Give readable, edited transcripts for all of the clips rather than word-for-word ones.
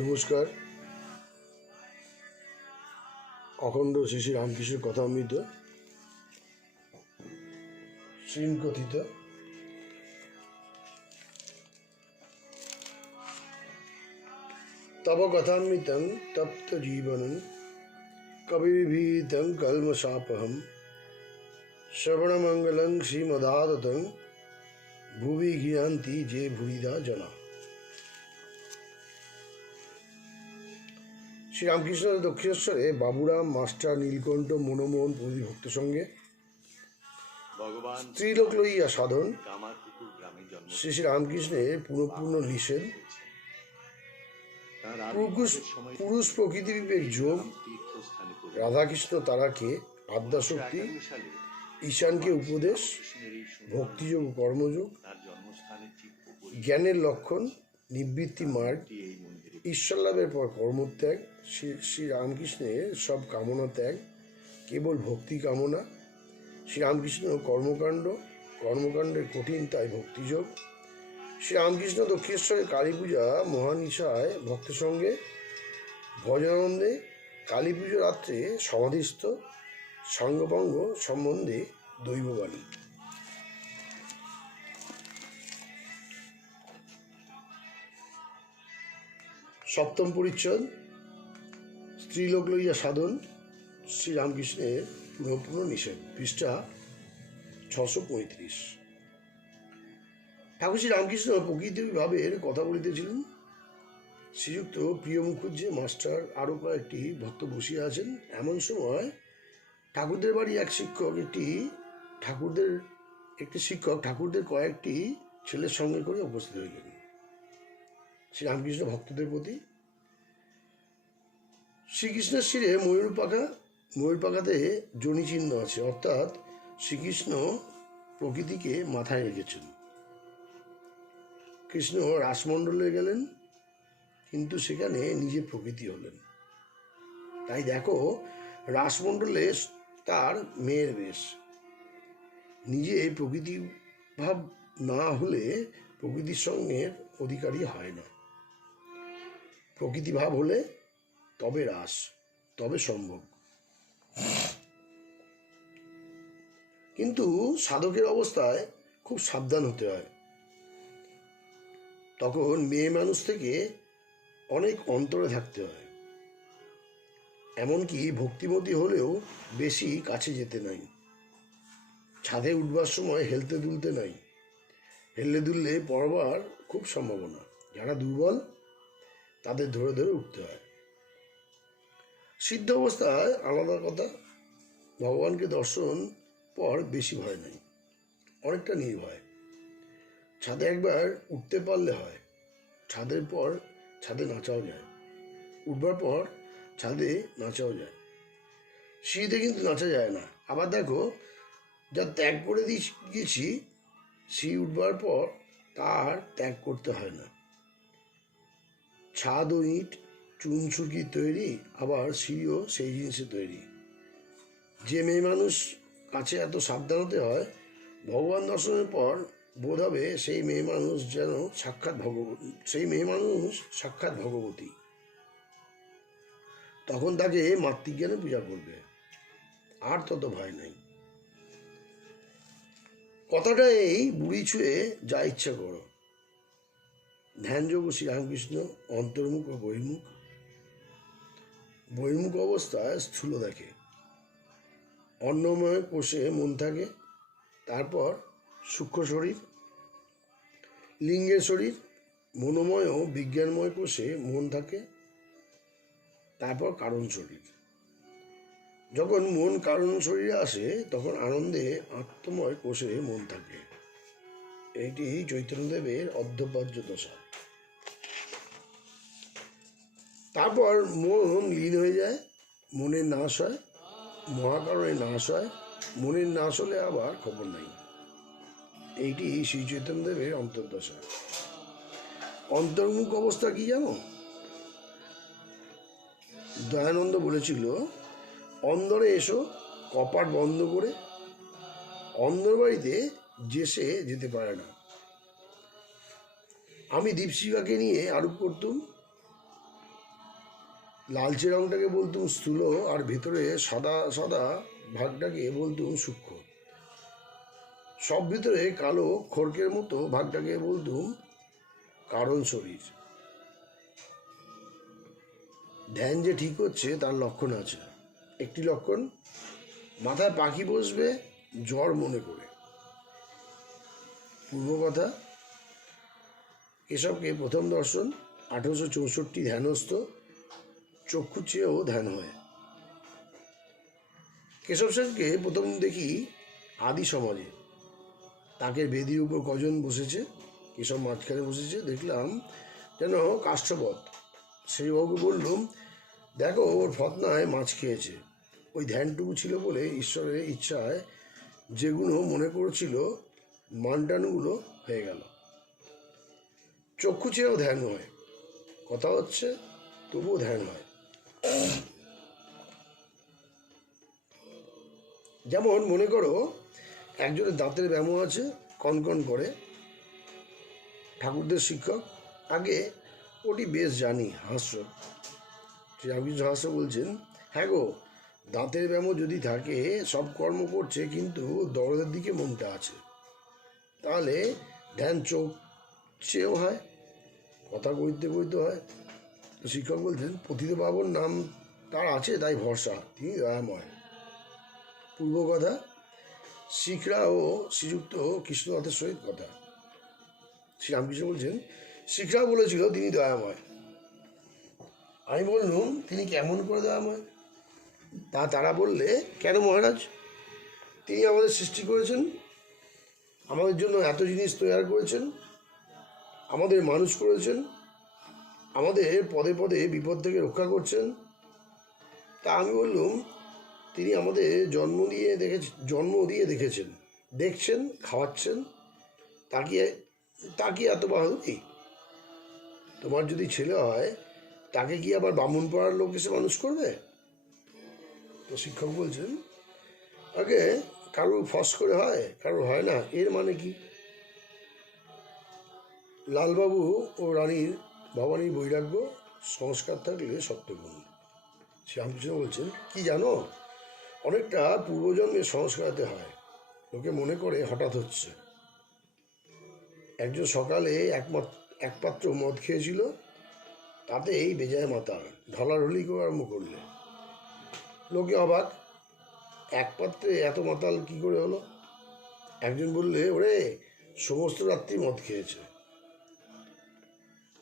নমস্কার। অখণ্ড শ্রী শ্রী রামকৃষ্ণের কথামৃত শ্রীকথিত তব কথামৃতং তপ্ত জীবনং কবিবিভীতং কলমশাপহম শ্রবণমঙ্গলং শ্রীমদাদতং ভুবি গৃহান্তি যে ভুরিদা জনা। শ্রীরামকৃষ্ণ দক্ষিণেশ্বরে বাবুরাম মাস্টার নীলকণ্ঠ মনোমোহন প্রভৃতি ভক্ত সঙ্গে স্ত্রীলোক লইয়া সাধন শ্রী শ্রী রামকৃষ্ণের পুনঃপূর্ণ নিষেধ পুরুষ প্রকৃতি বিবেক যোগ রাধাকৃষ্ণ তারাকে আদ্যাশক্তি ঈশানকে উপদেশ ভক্তিযোগ কর্মযোগ জ্ঞানের লক্ষণ নিবৃত্তি মার্গ ঈশ্বর লাভের পর কর্মত্যাগ শ্রী রামকৃষ্ণের সব কামনা ত্যাগ কেবল ভক্তি কামনা শ্রীরামকৃষ্ণ কর্মকাণ্ডের কঠিন তাই ভক্তিযোগ শ্রীরামকৃষ্ণ দক্ষিণেশ্বরের কালী পূজা মহানিশায় ভক্ত সঙ্গে ভজনানন্দে কালী পুজো রাত্রে সমাধিস্থ সাঙ্গপাঙ্গ সম্বন্ধে দৈববাণী। সপ্তম পরিচ্ছদ স্ত্রীলোক লইয়া সাধন শ্রীরামকৃষ্ণের পুনঃপূর্ণ নিষেধ, পৃষ্ঠা 635। ঠাকুর শ্রী রামকৃষ্ণ প্রকৃতিভাবের কথা বলিতেছিলেন। শ্রীযুক্ত প্রিয় মুখুজ্জে মাস্টার আরও কয়েকটি ভক্ত বসিয়া আছেন। এমন সময় ঠাকুরদের বাড়ি একটি শিক্ষক ঠাকুরদের কয়েকটি ছেলের সঙ্গে করে উপস্থিত হইলেন। শ্রীরামকৃষ্ণ ভক্তদের প্রতি শ্রীকৃষ্ণের শিরে ময়ূর পাখাতে জনি চিহ্ন আছে, অর্থাৎ শ্রীকৃষ্ণ প্রকৃতিকে মাথায় রেখেছেন। কৃষ্ণ রাসমণ্ডলে গেলেন, কিন্তু সেখানে নিজে প্রকৃতি হলেন। তাই দেখো, রাসমণ্ডলে তার মেয়ের বেশ। নিজে প্রকৃতি ভাব না হলে প্রকৃতির সঙ্গে অধিকারী হয় না। প্রকৃতি ভাব হলে তবে রাস, তবে সম্ভব। কিন্তু সাধকের অবস্থায় খুব সাবধান হতে হয়। তখন মেয়ে মানুষ থেকে অনেক অন্তরে থাকতে হয়। এমনকি ভক্তিমতী হলেও বেশি কাছে যেতে নাই। ছাদে উঠবার সময় হেলতে দুলতে নাই। হেললে দুললে পড়বার খুব সম্ভাবনা। যারা দুর্বল তাদের ধরে ধরে উঠতে হয়। সিদ্ধ অবস্থায় আলাদা কথা, ভগবানকে দর্শন পর বেশি ভয় নাই, অনেকটা নির্ভয়। ছাদে একবার উঠতে পারলে হয়। ছাদের পর ছাদে নাচাও যায়, উঠবার পর ছাদে নাচাও যায়। সিঁড়িতে কিন্তু নাচা যায় না। আবার দেখো, যা ত্যাগ করে গেছি সিঁড়ি উঠবার পর তার ত্যাগ করতে হয় না। ছাদ ও ইট চুন সুরকি তৈরি, আবার সিঁড়িও সেই জিনিসে তৈরি। যে মেয়ে মানুষ কাছে এত সাবধান হতে হয়, ভগবান দর্শনের পর বোধ হবে সেই মেয়ে মানুষ সাক্ষাৎ ভগবতী। তখন তাকে মাতৃজ্ঞানে পূজা করবে, আর তত ভয় নাই। কথাটা এই, বুড়ি ছুঁয়ে যা ইচ্ছা করো। ধ্যানযোগ শ্রীরামকৃষ্ণ অন্তর্মুখ ও বহির্মুখ অবস্থায় স্থূল দেখে। অন্নময় কোষে মন থাকে, তারপর সূক্ষ্ম শরীর, লিঙ্গের শরীর, মনোময় ও বিজ্ঞানময় কোষে মন থাকে, তারপর কারণ শরীর। যখন মন কারণ শরীরে আসে তখন আনন্দে আত্মময় কোষে মন থাকে। এইটি চৈতন্যদেবের অর্ধপার্য দশা। তারপর মন লীন হয়ে যায়, মনের নাশ হয়, মহাকারণে নাশ হয়। মনের নাশ হলে আবার খবর নাই। এইটি শ্রী চৈতন্যদেবের অন্তর্দশা। অন্তর্মুখ অবস্থা কি জানো? দয়ানন্দ বলেছিল, অন্দরে এসো কপাট বন্ধ করে। অন্দর বাড়িতে সে যেতে পারে না। আমি দীপশিখাকে নিয়ে আরোপ করতুম, লালচে রঙটাকে বলতুম স্থূল, আর ভিতরে সাদা সাদা ভাগটাকে বলতুম সূক্ষ্ম। সব ভিতরে কালো খড়কের মতো ভাগটাকে বলতুম কারণ শরীর। ধ্যান যে ঠিক হচ্ছে তার লক্ষণ আছে। একটি লক্ষণ, মাথায় পাখি বসবে জ্বর মনে করে। পূর্বকথা, কেশবকে প্রথম দর্শন 1864 ধ্যানস্থ, চক্ষু চেয়েও ধ্যান হয়। কেশব সেনকে প্রথম দেখি আদি সমাজে। তাকে বেদির উপর কজন বসেছে, কেশব মাঝখানে বসেছে, দেখলাম যেন কাষ্ঠবৎ। সেই বাবুকে বললুম, দেখো ওর ফতনায় মাছ খেয়েছে। ওই ধ্যানটুকু ছিল বলে ঈশ্বরের ইচ্ছায় যেগুলো মনে করেছিল মানটানগুলো হয়ে গেল। চক্ষু চেয়েও ধ্যান হয়, কথা হচ্ছে তবুও ধ্যান হয়। যেমন মনে করো একজনের দাঁতের ব্যামো আছে, কনকন করে। ঠাকুরদের শিক্ষক, আগে ওটি বেশ জানি, হাস্য। শ্রীরামকৃষ্ণ হাস্য বলছেন, হ্যাঁ গো, দাঁতের ব্যামো যদি থাকে, সব কর্ম করছে, কিন্তু দরদের দিকে মনটা আছে, তাহলে ধ্যান চোখ চেয়েও হয়, কথা কইতে কইতে হয়। তো শিক্ষক বলছেন, পতিত বাবুর নাম তার আছে, তাই ভরসা, তিনি দয়াময়। পূর্ব কথা, শিখরা ও শ্রীযুক্ত কৃষ্ণনাথের সহিত কথা। শ্রীরামকৃষ্ণ বলছেন, শিখরা বলেছিল তিনি দয়াময়। আমি বললুম, তিনি কেমন করে দয়াময়? তারা বললে, কেন মহারাজ? তিনি আমাদের সৃষ্টি করেছেন, আমাদের জন্য এত জিনিস তৈরি করেছেন, আমাদের মানুষ করেছেন, আমাদের পদে পদে বিপদ থেকে রক্ষা করছেন। তা আমি বললুম, তিনি আমাদের জন্ম দিয়ে দেখেছেন, দেখছেন, খাওয়াচ্ছেন, তা কি এত বাহাদুরি? তোমার যদি ছেলে হয়, তাকে কি আবার বামুন পাড়ার লোক এসে মানুষ করবে? তো শিক্ষক বলছেন, আগে কারোর ফস করে হয়, কারোর হয় না, এর মানে কি? লালবাবু ও রানীর ভবানীর বৈরাগ্য, সংস্কার থাকলে সত্যগুণ। শ্রীরামকৃষ্ণ বলছেন, কি জানো, অনেকটা পূর্বজন্মে সংস্কারাতে হয়। লোকে মনে করে হঠাৎ হচ্ছে। একজন সকালে এক পাত্র মদ খেয়েছিল, তাতেই বেজায় মাতাল, ঢলাঢলি করে আরম্ভ করলে। লোকে অবাক, এক পাত্রে এত মাতাল কি করে হলো? একজন বললে, ওরে, সমস্ত রাত্রি মদ খেয়েছে।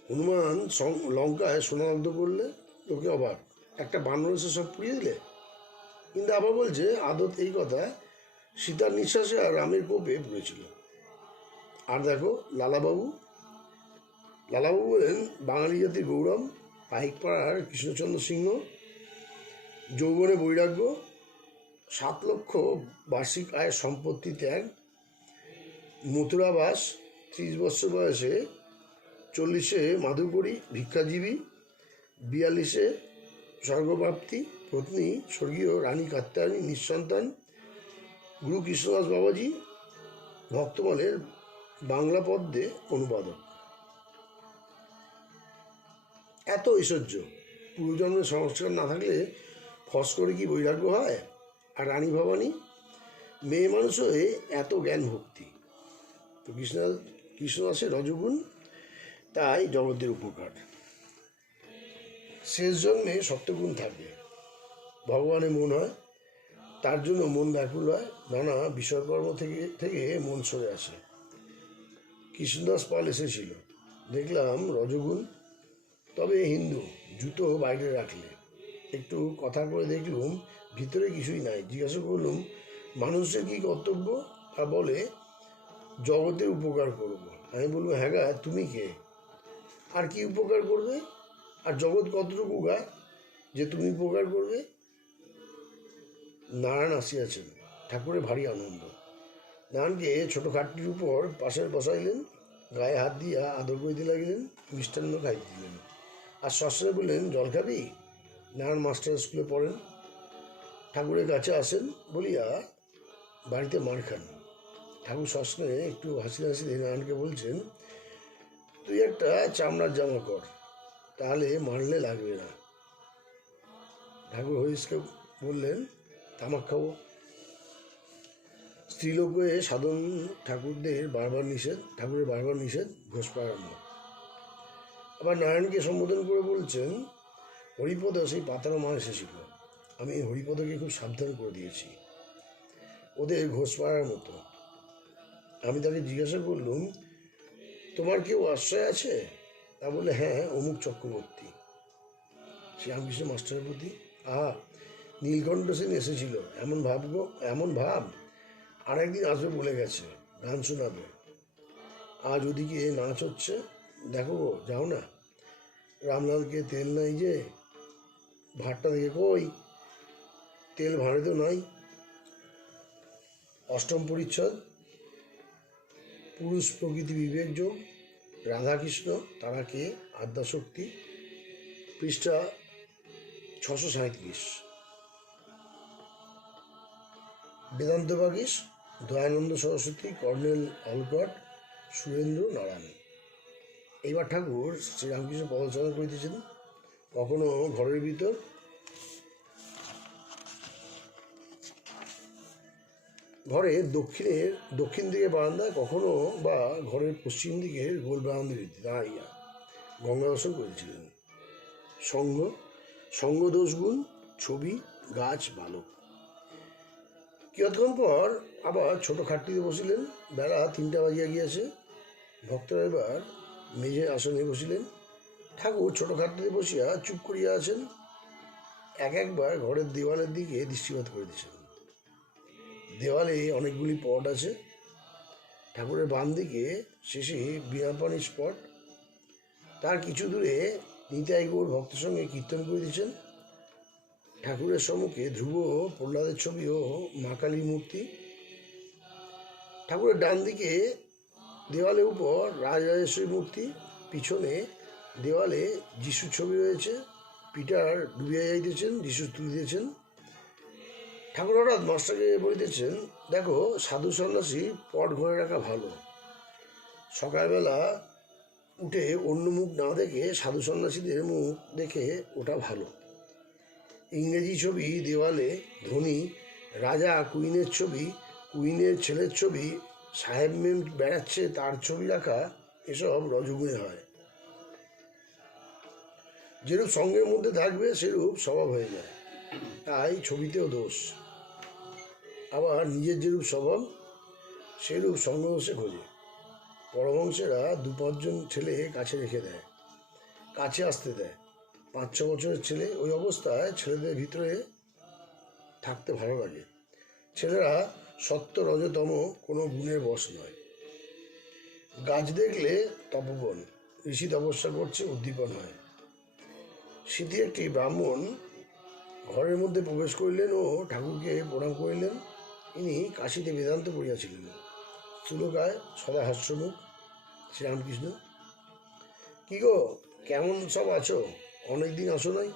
হনুমান লঙ্কায় সোনাদগ্ধ করলে, লোকে অবাক, একটা বানর এসে সব পুড়িয়ে দিলে। কিন্তু আবার বলছে, আদত এই কথা, সীতার নিঃশ্বাসে আর রামের কোপে পুড়েছিল। আর দেখো লালাবাবু বলেন, বাঙালি জাতির গৌরব, পাইকপাড়ার কৃষ্ণচন্দ্র সিংহ, যৌবনে বৈরাগ্য, 7 লক্ষ বার্ষিক আয়ের সম্পত্তি ত্যাগ, মথুরাবাস, 30 বছর বয়সে, 40-এ মাধুকরী ভিক্ষাজীবী, 42-এ স্বর্গপ্রাপ্তি, পত্নী স্বর্গীয় রানী কাত্যায়নী, নিঃসন্তান, গুরু কৃষ্ণদাস বাবাজি, ভক্তমালের বাংলা পদ্যে অনুবাদক। এত ঐশ্বর্য, পূর্বজন্মের সংস্কার না থাকলে ফস করে কি বৈরাগ্য হয়? আর রানী ভবানী, মেয়ে মানুষ হয়ে এত জ্ঞান ভক্তি। তো কৃষ্ণদাসের রজগুণ, তাই জগতের উপকার। শেষ জন্মে সত্যগুণ থাকে, ভগবানের মন হয়, তার জন্য মন ব্যাকুল হয়, নানা বিষয়কর্ম থেকে মন সরে আসে। কৃষ্ণদাস পাল এসেছিল, দেখলাম রজগুণ, তবে হিন্দু, জুতো বাইরে রাখলে। একটু কথা করে দেখলুম ভিতরে কিছুই নাই। জিজ্ঞাসা করলুম, মানুষের কি কর্তব্য? তা বলে, জগতের উপকার করব। আমি বললাম, হ্যাঁ গা, তুমি কে? আর কি উপকার করবে? আর জগৎ কতটুকু গা যে তুমি উপকার করবে? নারায়ণ আসিয়াছেন, ঠাকুরের ভারী আনন্দ। নারায়ণকে ছোটো খাটটির উপর পাশে বসাইলেন, গায়ে হাত দিয়া আদর করিতে লাগিলেন, মিষ্টান্ন খাইতে দিলেন। আর সস্নে বললেন, জল খাবি? নারায়ণ মাস্টার স্কুলে পড়েন, ঠাকুরের কাছে আসেন বলিয়া বাড়িতে মার খান। ঠাকুর সস্নে একটু হাসি নারায়ণকে বলছেন, তুই একটা চামড়ার জামা কর, তাহলে মারলে লাগবে না। ঠাকুর হরিশকে বললেন, তামাক খাবো। স্ত্রীলোকে সাধন ঠাকুরের বারবার নিষেধ ঘোষ পাড়ানো। আবার নারায়ণকে সম্বোধন করে বলছেন, হরিপদ সেই পাতারও মা এসেছিল, আমি হরিপদকে খুব সাবধান করে দিয়েছি, ওদের ঘোষ পাড়ার মতো। আমি তাকে জিজ্ঞাসা করলুম, তোমার কেউ আশ্রয় আছে? তা বলে, হ্যাঁ, অমুক চক্রবর্তী। শ্রীরামকৃষ্ণ মাস্টারের প্রতি, আহা, নীলকণ্ঠ সেন এসেছিল, এমন ভাব, আর একদিন আসবে বলে গেছে, গান শোনাবে। আজ ওদিকে নাচ হচ্ছে, দেখো গো, যাও না। রামলালকে তেল নাই যে, ভাঁড়টা দেখে, কই তেল ভাঁড়ে তো নাই। অষ্টম পরিচ্ছদ, পুরুষ প্রকৃতি বিবেক যোগ, রাধাকৃষ্ণ তারা কে, আদ্যাশক্তি, পৃষ্ঠা 637। Vedanta Bagish, Dayananda Saraswati, colonel Olcott, Surendra Narayan. এইবার ঠাকুর শ্রীরামকৃষ্ণ পদচারণ করিতেছেন, কখনো ঘরের ভিতর, ঘরে দক্ষিণ দিকে বারান্দায়, কখনো বা ঘরের পশ্চিম দিকের গোল বারান্দায় দাঁড়াইয়া গঙ্গা দর্শন করেছিলেন। সঙ্গ দোষগুণ, ছবি, গাছ, বালক। কিয়ৎক্ষণ পর আবার ছোট খাটটিতে বসিলেন। বেলা 3টা বাজিয়া গিয়াছে। ভক্তরা এবার মেঝে আসনে বসিলেন। ঠাকুর ছোট খাটটিতে বসিয়া চুপ করিয়া আছেন। একবার ঘরের দেওয়ালের দিকে দৃষ্টিপাত করিতেছেন। দেওয়ালে অনেকগুলি পট আছে। ঠাকুরের বাম দিকে শেষে বীণাপাণির স্পট। তার কিছু দূরে নিতাই গৌর ভক্তের সঙ্গে কীর্তন করিতেছেন। ঠাকুরের সম্মুখে ধ্রুব প্রহ্লাদের ছবি ও মা কালীর মূর্তি। ঠাকুরের ডান দিকে দেওয়ালের উপর রাজরাজেশ্বরী মূর্তি। পিছনে দেওয়ালে যিশুর ছবি রয়েছে। পিটার ডুবিয়া যাইতেছেন, যিশু তুলিতেছেন। ঠাকুর হঠাৎ মাস্টারকে বলিতেছেন, দেখো, সাধু সন্ন্যাসী পট ঘরে রাখা ভালো। সকালবেলা উঠে অন্য মুখ না দেখে সাধু সন্ন্যাসীদের মুখ দেখে ওটা ভালো। ইংরেজি ছবি দেওয়ালে, ধনী রাজা কুইনের ছবি, কুইনের ছেলের ছবি, সাহেব মেম বেড়াচ্ছে তার ছবি রাখা, এসব রজগুণে হয়। যেরূপ সঙ্গের মধ্যে থাকবে সেরূপ স্বভাব হয়ে যায়, তাই ছবিতেও দোষ। আবার নিজের যেরূপ স্বভাব সেরূপ সঙ্গ বসে খোঁজে। পরমহংসেরা 2-5 ছেলে কাছে রেখে দেয়, কাছে আসতে দেয়। 5-6 বছরের ছেলে, ওই অবস্থায় ছেলেদের ভিতরে থাকতে ভালো লাগে। ছেলেরা সত্য রজতম কোনো গুণের বশ নয়। গাছ দেখলে তপবন, ঋষি তপস্যা করছে, উদ্দীপন হয়। সিদ্ধি একটি ব্রাহ্মণ ঘরের মধ্যে প্রবেশ করিলেন ও ঠাকুরকে প্রণাম করিলেন। ইনি কাশীতে বেদান্ত পড়িয়াছিলেন। স্থূলকায়, সদা হাস্যমুখ। শ্রীরামকৃষ্ণ, কি গো, কেমন সব আছো? অনেকদিন আসো নাই।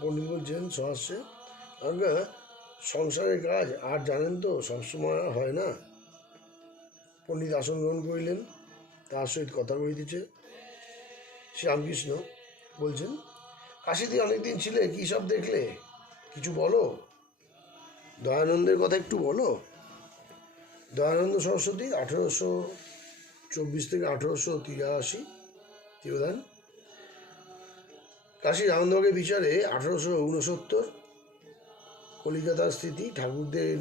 পণ্ডিত বলছেন সহাস্যে, আজ্ঞা, সংসারের কাজ আর জানেন তো, সবসময় হয় না। পণ্ডিত আসন গ্রহণ করিলেন, তার সহিত কথা কহিতেছে। শ্রীরামকৃষ্ণ বলছেন, কাশীতে অনেকদিন ছিলে, কী সব দেখলে? কিছু বলো। দয়ানন্দের কথা একটু বলো। দয়ানন্দ সরস্বতী 1824 থেকে 1883 তিরোধান। কাশী রামবাগের বিচারে 1869। কলিকাতার স্থিতি। ঠাকুরদের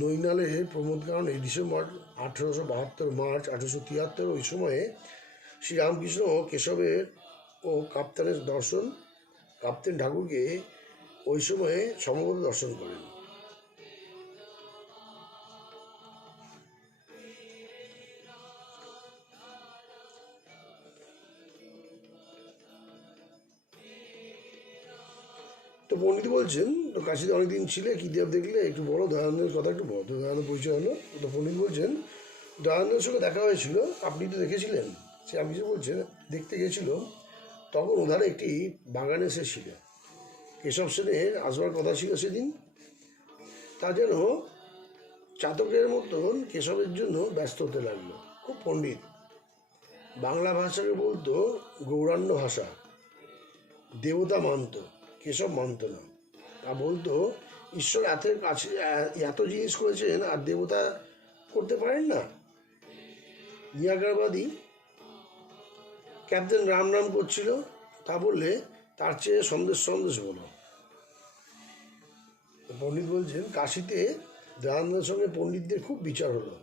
নৈনালের প্রমোদ কারণে ডিসেম্বর 1872, মার্চ 1873। ওই সময়ে শ্রীরামকৃষ্ণ ও কেশবের ও কাপ্তানের দর্শন। কাপ্তেন ঠাকুরকে ওই সময়ে সম্ভবত দর্শন করেন। তো পণ্ডিত বলছেন, তো কাশীতে অনেকদিন ছিলে, কী দেব দেখলে, একটু বলো, দয়ানন্দের কথা একটু বলো। তো দয়ানন্দ পরিচয় হলো। তো পণ্ডিত বলছেন, দয়ানন্দের সঙ্গে দেখা হয়েছিল, আপনি তো দেখেছিলেন। সে আমি যে বলছেন, দেখতে গেছিল, তখন ওধারে একটি বাগানে সে ছিল। কেশব সেনের আসবার কথা ছিল সেদিন। তা যেন চাতকের মতন কেশবের জন্য ব্যস্ত হতে লাগলো। খুব পণ্ডিত। বাংলা ভাষাকে বলতো গৌরাণ্য ভাষা, দেবতা মানত। কেশব মানত না। তা বলতো, ঈশ্বর এত কাছে এত জিনিস করেছেন আর দেবতা করতে পারেন না। নিরাকারবাদী ক্যাপ্টেন রাম রাম করছিল, তা বললে তার চেয়ে সন্দেশ সন্দেশ বলো। পণ্ডিত বলছেন, কাশিতে দয়ানন্দের সঙ্গে পণ্ডিতদের খুব বিচার হলো।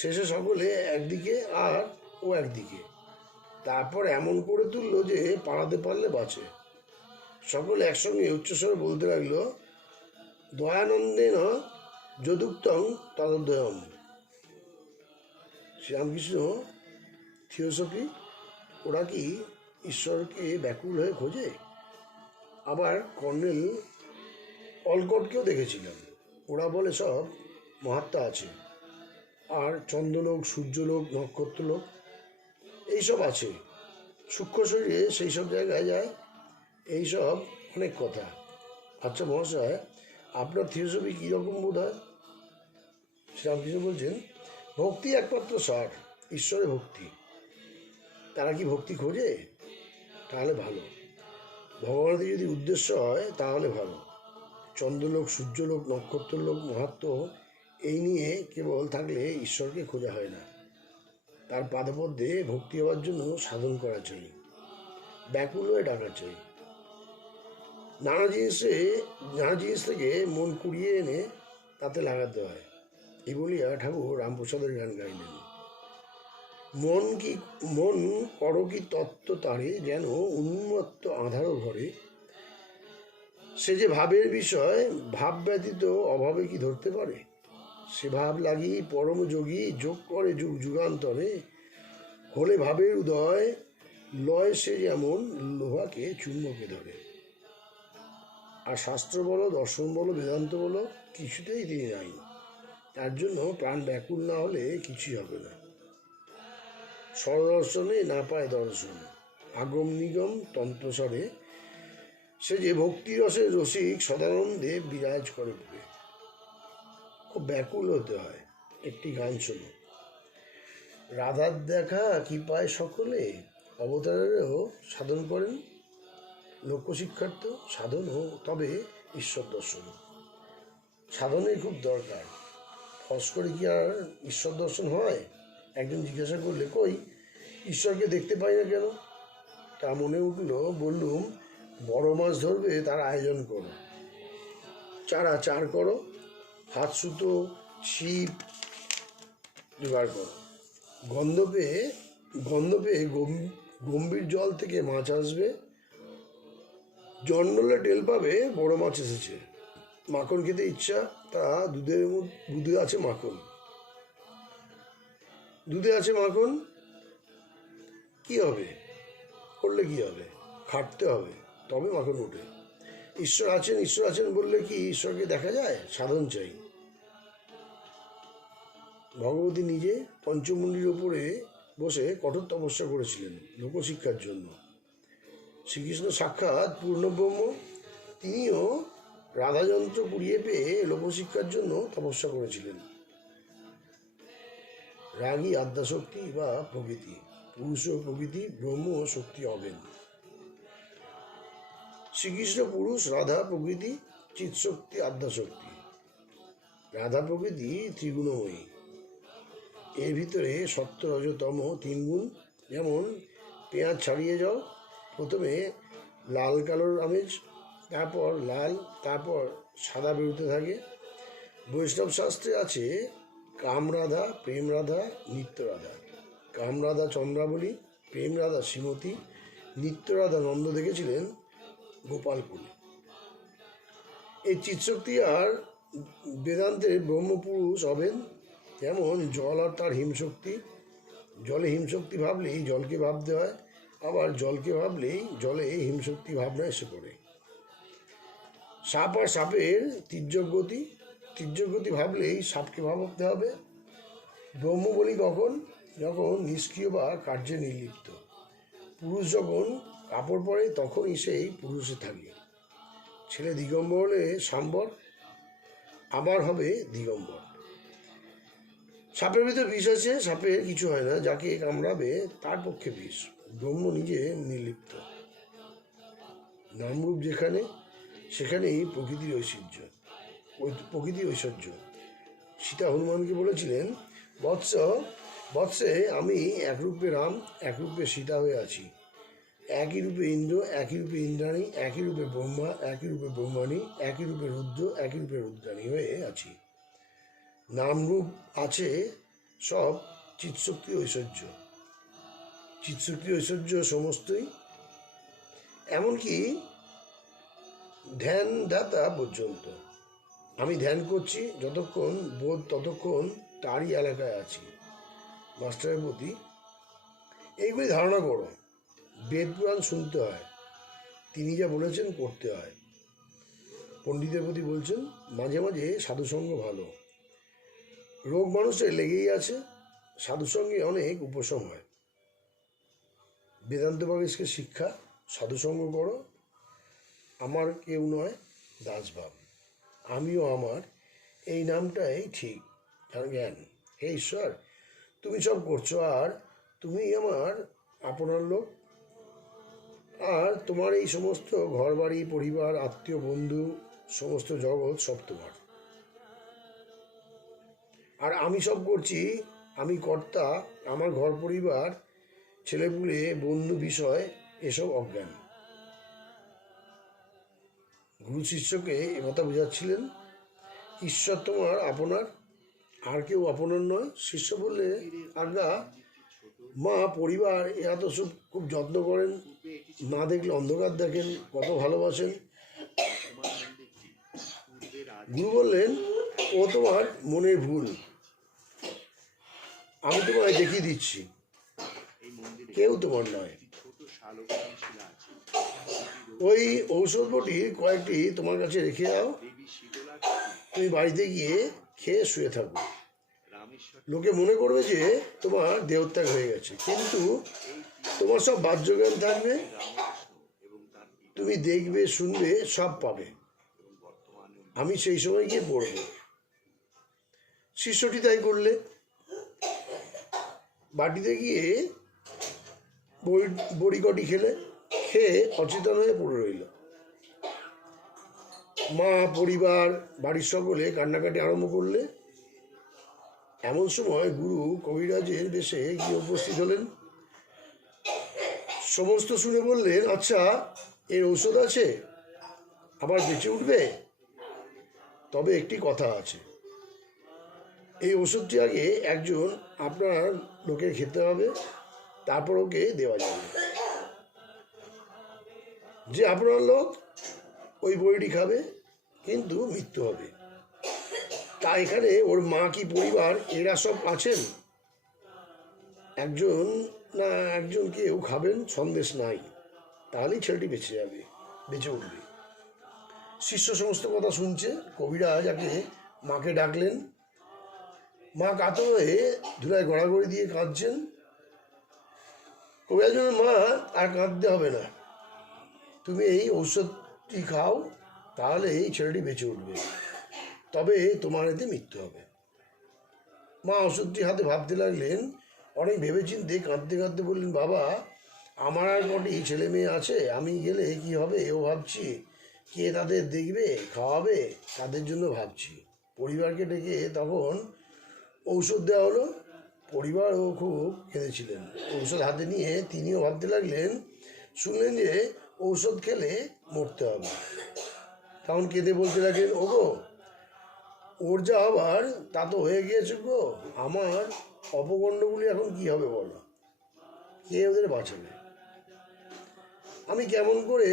শেষে সকলে একদিকে আর ও একদিকে। তারপর এমন করে তুললো যে পালাতে পারলে বাঁচে। সকলে একসঙ্গে উচ্চস্বরে বলতে লাগলো, দয়ানন্দেন যদুক্তং তদোদয়ম। শ্রীরামকৃষ্ণ থিওসফি, ওরা কি ঈশ্বরকে ব্যাকুল হয়ে খোঁজে? আবার কর্নেল অলকটকেও দেখেছিলাম, ওরা বলে সব মহাত্মা আছে, আর চন্দ্রলোক, সূর্যলোক, নক্ষত্রলোক এইসব আছে। সূক্ষ্ম শরীরে সেই সব জায়গায় যায় এইসব অনেক কথা। আচ্ছা মহাশয়, আপনার থিওসফি কীরকম বোধ হয়? শ্রীরামকৃষ্ণ বলছেন, ভক্তি একমাত্র সার, ঈশ্বরে ভক্তি। তারা কি ভক্তি খোঁজে? তাহলে ভালো। ভগবানের যদি উদ্দেশ্য হয় তাহলে ভালো। চন্দ্রলোক, সূর্যলোক, নক্ষত্রলোক, মাহাত্ম্য এই নিয়ে কেবল থাকলে ঈশ্বরকে খোঁজা হয় না। তার পাদপদ্মে ভক্তি হওয়ার জন্য সাধন করা চাই, ব্যাকুল হয়ে ডাকা চাই। নানা জিনিস থেকে মন কুড়িয়ে এনে তাতে লাগাতে হয়। এই বলিয়া ঠাকুর রামপ্রসাদের গান গাইলেন, মন করো কি তত্ত্ব তারে, যেন উন্মত্ত আধার ঘরে। সে যে ভাবের বিষয়, ভাব ব্যতীত অভাবে কি ধরতে পারে? সে ভাব লাগি পরম যোগী, যোগ করে যুগ যুগান্তরে। হলে ভাবের উদয়, লয় সে যেমন লোহাকে চুম্বকে ধরে। আর শাস্ত্র বলো, দর্শন বলো, বেদান্ত বলো, কিছুতেই তিনি নাই। তার জন্য প্রাণ ব্যাকুল না হলে কিছুই হবে না। স্বরদর্শনে না পায় দর্শন, আগম নিগম তন্ত্রস্বরে। সে যে ভক্তিরসের রসিক, সদানন্দে বিরাজ করে পুরে। খুব ব্যাকুল হতে হয়। একটি গান শোনো। রাধার দেখা কি পায় সকলে, অবতারেরও সাধন করেন। লোকশিক্ষার্থ সাধন হোক, তবে ঈশ্বর দর্শন। সাধনের খুব দরকার। ফস করে কি আর ঈশ্বর দর্শন হয়? একজন জিজ্ঞাসা করলে, কই ঈশ্বরকে দেখতে পাই না কেন? তা মনে উঠলো, বললুম, বড় মাছ ধরবে তার আয়োজন করো, চার করো, হাত সুতো, ছিপ জোগাড় করো। গন্ধ পেয়ে গম্ভীর জল থেকে মাছ আসবে। জন্মলে টেল পাবে বড় মাছ এসেছে। মাখন খেতে ইচ্ছা, তা দুধে আছে মাখন। দুধে আছে মাখন, কি হবে? করলে কি হবে? খাটতে হবে, তবে মাখন ওঠে। ঈশ্বর আছেন বললে কি ঈশ্বরকে দেখা যায়? সাধন চাই। ভগবতী নিজে পঞ্চমুণ্ডির ওপরে বসে কঠোর তপস্যা করেছিলেন লোকশিক্ষার জন্য। শ্রীকৃষ্ণ সাক্ষাৎ পূর্ণব্রহ্ম, তিনিও রাধাযন্ত্র কুড়িয়ে পেয়ে লোকশিক্ষার জন্য তপস্যা করেছিলেন। রাগী আদ্যাশক্তি বা প্রকৃতি, পুরুষ ও প্রকৃতি, ব্রহ্ম ও শক্তি হবেন। শ্রীকৃষ্ণ পুরুষ, রাধা প্রকৃতি, চিৎশক্তি, আদ্যাশক্তি। রাধা প্রকৃতি ত্রিগুণময়ী। এর ভিতরে সত্য, রজ, তম 3 গুণ। যেমন পেঁয়াজ ছাড়িয়ে যাও, প্রথমে লাল কালোর আমেজ, তারপর লাল, তারপর সাদা বেরোতে থাকে। বৈষ্ণব শাস্ত্রে আছে কামরাধা, প্রেমরাধা, নিত্যরাধা। কামরাধা চন্দ্রাবলী, প্রেমরাধা শ্রীমতী, নিত্যরাধা নন্দ দেখেছিলেন গোপালপুরে। এই চিৎশক্তি আর বেদান্তের ব্রহ্মপুরুষ হবেন। যেমন জল আর তার হিমশক্তি। জলে হিমশক্তি ভাবলেই জলকে ভাবতে হয়, আবার জলকে ভাবলেই জলে হিমশক্তি ভাবনা এসে পড়ে। সাপ আর সাপের তীর্যগতি, তীর্যগতি ভাবলেই সাপকে ভাবতে হবে। ব্রহ্ম বলি কখন? যখন নিষ্ক্রিয় বা কার্যে নির্লিপ্ত। পুরুষ যখন কাপড় পরে তখনই সেই পুরুষে থাকে। ছেলে দিগম্বর হলে সাম্বর, আবার হবে দিগম্বর। সাপের ভিতরে বিষ আছে, সাপের কিছু হয় না, যাকে কামড়াবে তার পক্ষে বিষ। ব্রহ্ম নিজে নির্লিপ্ত। নামরূপ যেখানে সেখানেই প্রকৃতির ঐশ্বর্য। সীতা হনুমানকে বলেছিলেন, বৎসে আমি একরূপে রাম, একরূপে সীতা হয়ে আছি। একই রূপে ইন্দ্র, একই রূপে ইন্দ্রাণী, একই রূপে ব্রহ্মা, একই রূপে ব্রহ্মাণী, একই রূপে রুদ্র, একই রূপে রুদ্রাণী হয়ে আছি। নামরূপ আছে সব চিৎশক্তি ঐশ্বর্য সমস্তই, এমনকি ধ্যানদাতা পর্যন্ত। আমি ধ্যান করছি যতক্ষণ বোধ ততক্ষণ তারই এলাকায় আছি। মাস্টারের প্রতি এইগুলি ধারণা করো। বেদ পুরাণ শুনতে হয়, তিনি যা বলেছেন করতে হয়। পণ্ডিতের প্রতি বলছেন, মাঝে মাঝে সাধুসঙ্গ ভালো। রোগ মানুষের লেগেই আছে, সাধুসঙ্গে অনেক উপশম হয়। বেদান্ত বাগেশকে শিক্ষা, সাধুসঙ্গ করো। আমার কেউ নয় দাসভাব, আমিও আমার, এই নামটাই ঠিক জ্ঞান। হে ঈশ্বর, তুমি সব করছো, আর তুমি আমার আপনার লোক, আর তোমার এই সমস্ত ঘরবাড়ি, পরিবার, আত্মীয়, বন্ধু, সমস্ত জগৎ সব তোমার, আর আমি সব করছি, আমি কর্তা। আমার ঘর পরিবার, ছেলেপুলে, বন্ধু, বিষয় এসব অজ্ঞান। গুরু শিষ্যকে একথা বোঝাচ্ছিলেন, ঈশ্বর তোমার আপনার, আর কেউ আপনার নয়। শিষ্য বললে, আজ্ঞা মা, পরিবার এরা তো সব খুব যত্ন করেন, না দেখলে অন্ধকার দেখেন, কত ভালোবাসেন। গুরু বললেন, ও তোমার মনের ভুল, আমি তোমায় দেখিয়ে দিচ্ছি, কেউ তোমার নয়। ওই ঔষধ বটির কয়েকটি তোমার কাছে রেখে দাও, তুমি বাড়িতে গিয়ে খেয়ে শুয়ে থাকো। লোকে মনে করবে যে তোমার দেহত্যাগ হয়ে গেছে, কিন্তু তোমার সব বাহ্যজ্ঞান থাকবে, তুমি দেখবে, শুনবে, সব পাবে। আমি সেই সময় গিয়ে পড়ব। শিষ্যটি তাই করলে। বাটিতে গিয়ে বড়ি কটি খেয়ে অচেতন হয়ে পড়ে রইল। মা, পরিবার, বাড়ির সকলে কান্নাকাটি আরম্ভ করলে। এমন সময় গুরু কবিরাজের বেশে গিয়ে উপস্থিত হলেন। সমস্ত শুনে বললেন, আচ্ছা, এর ঔষধ আছে, আবার বেঁচে উঠবে? তবে একটি কথা আছে, এই ওষুধটি আগে একজন আপনার লোকের খেতে হবে, তারপর ওকে দেওয়া যাবে। যে আপনার লোক ওই বড়িটি খাবে, কিন্তু মৃত্যু হবে। তা এখানে ওর মা কি পরিবার এরা সব আছেন? একজন কেউ খাবেন, সন্দেশ নাই, তাহলেই ছেলেটি বেঁচে উঠবে। শিষ্য সমস্ত কথা শুনছে। কবিরাজ যাকে মাকে ডাকলেন। মা কাতর হয়ে ধুলায় গড়াগড়ি দিয়ে কাঁদছেন। কবিরাজ বললেন, মা, আর কাঁদতে হবে না, তুমি এই ঔষধটি খাও, তাহলে এই ছেলেটি বেঁচে উঠবে, তবে তোমার এতে মৃত্যু হবে। মা ওষুধটি হাতে ভাবতে লাগলেন। অনেক ভেবেচিন্তে কাঁদতে কাঁদতে বললেন, বাবা, আমার আর কটি ছেলে মেয়ে আছে, আমি গেলে কি হবে এও ভাবছি, কে তাদের দেখবে, খাওয়াবে, তাদের জন্য ভাবছি। পরিবারকে ডেকে তখন ঔষধ দেওয়া হলো। পরিবারও খুব কেঁদেছিলেন। ঔষধ হাতে নিয়ে তিনিও ভাবতে লাগলেন। শুনলেন যে ঔষধ খেলে মরতে হবে, তখন কেঁদে বলতে লাগলেন, ওগো, ওর যা আবার তা তো হয়ে গিয়েছে গো, আমার অপকণ্ডগুলি এখন কি হবে বলো, কে ওদের বাঁচাবে? আমি কেমন করে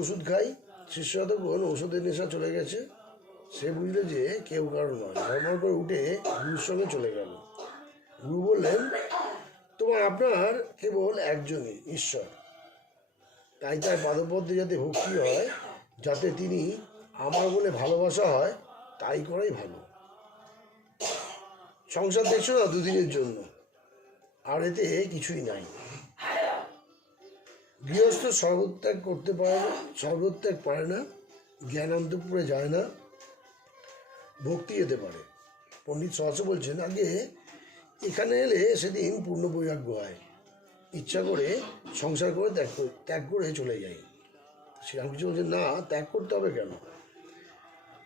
ওষুধ খাই? শিষ্য তখন ওষুধের নেশা চলে গেছে। সে বুঝলে যে কেউ কারো নয়, ধর্ম করে উঠে গুরুর সঙ্গে চলে গেল। গুরু বললেন, আপনার কেবল একজনই ঈশ্বর, তাই তার পাদপদ্মে যাতে ভক্তি হয়, যাতে তিনি আমার বলে ভালোবাসা হয়, তাই করাই ভালো। সংসার দেখছো না, দুদিনের জন্য, আর এতে কিছুই নাই। গৃহস্থ স্বর্গত্যাগ পারে না, জ্ঞান অন্তঃপুরে যায় না, ভক্তি যেতে পারে। পণ্ডিত সহস্র বলছেন, আগে এখানে এলে সেদিন পূর্ণ বৈরাগ্য হয়, ইচ্ছা করে সংসার করে ত্যাগ করে চলে যাই। শ্রীরামকৃষ্ণ বলছেন, না, ত্যাগ করতে হবে কেন?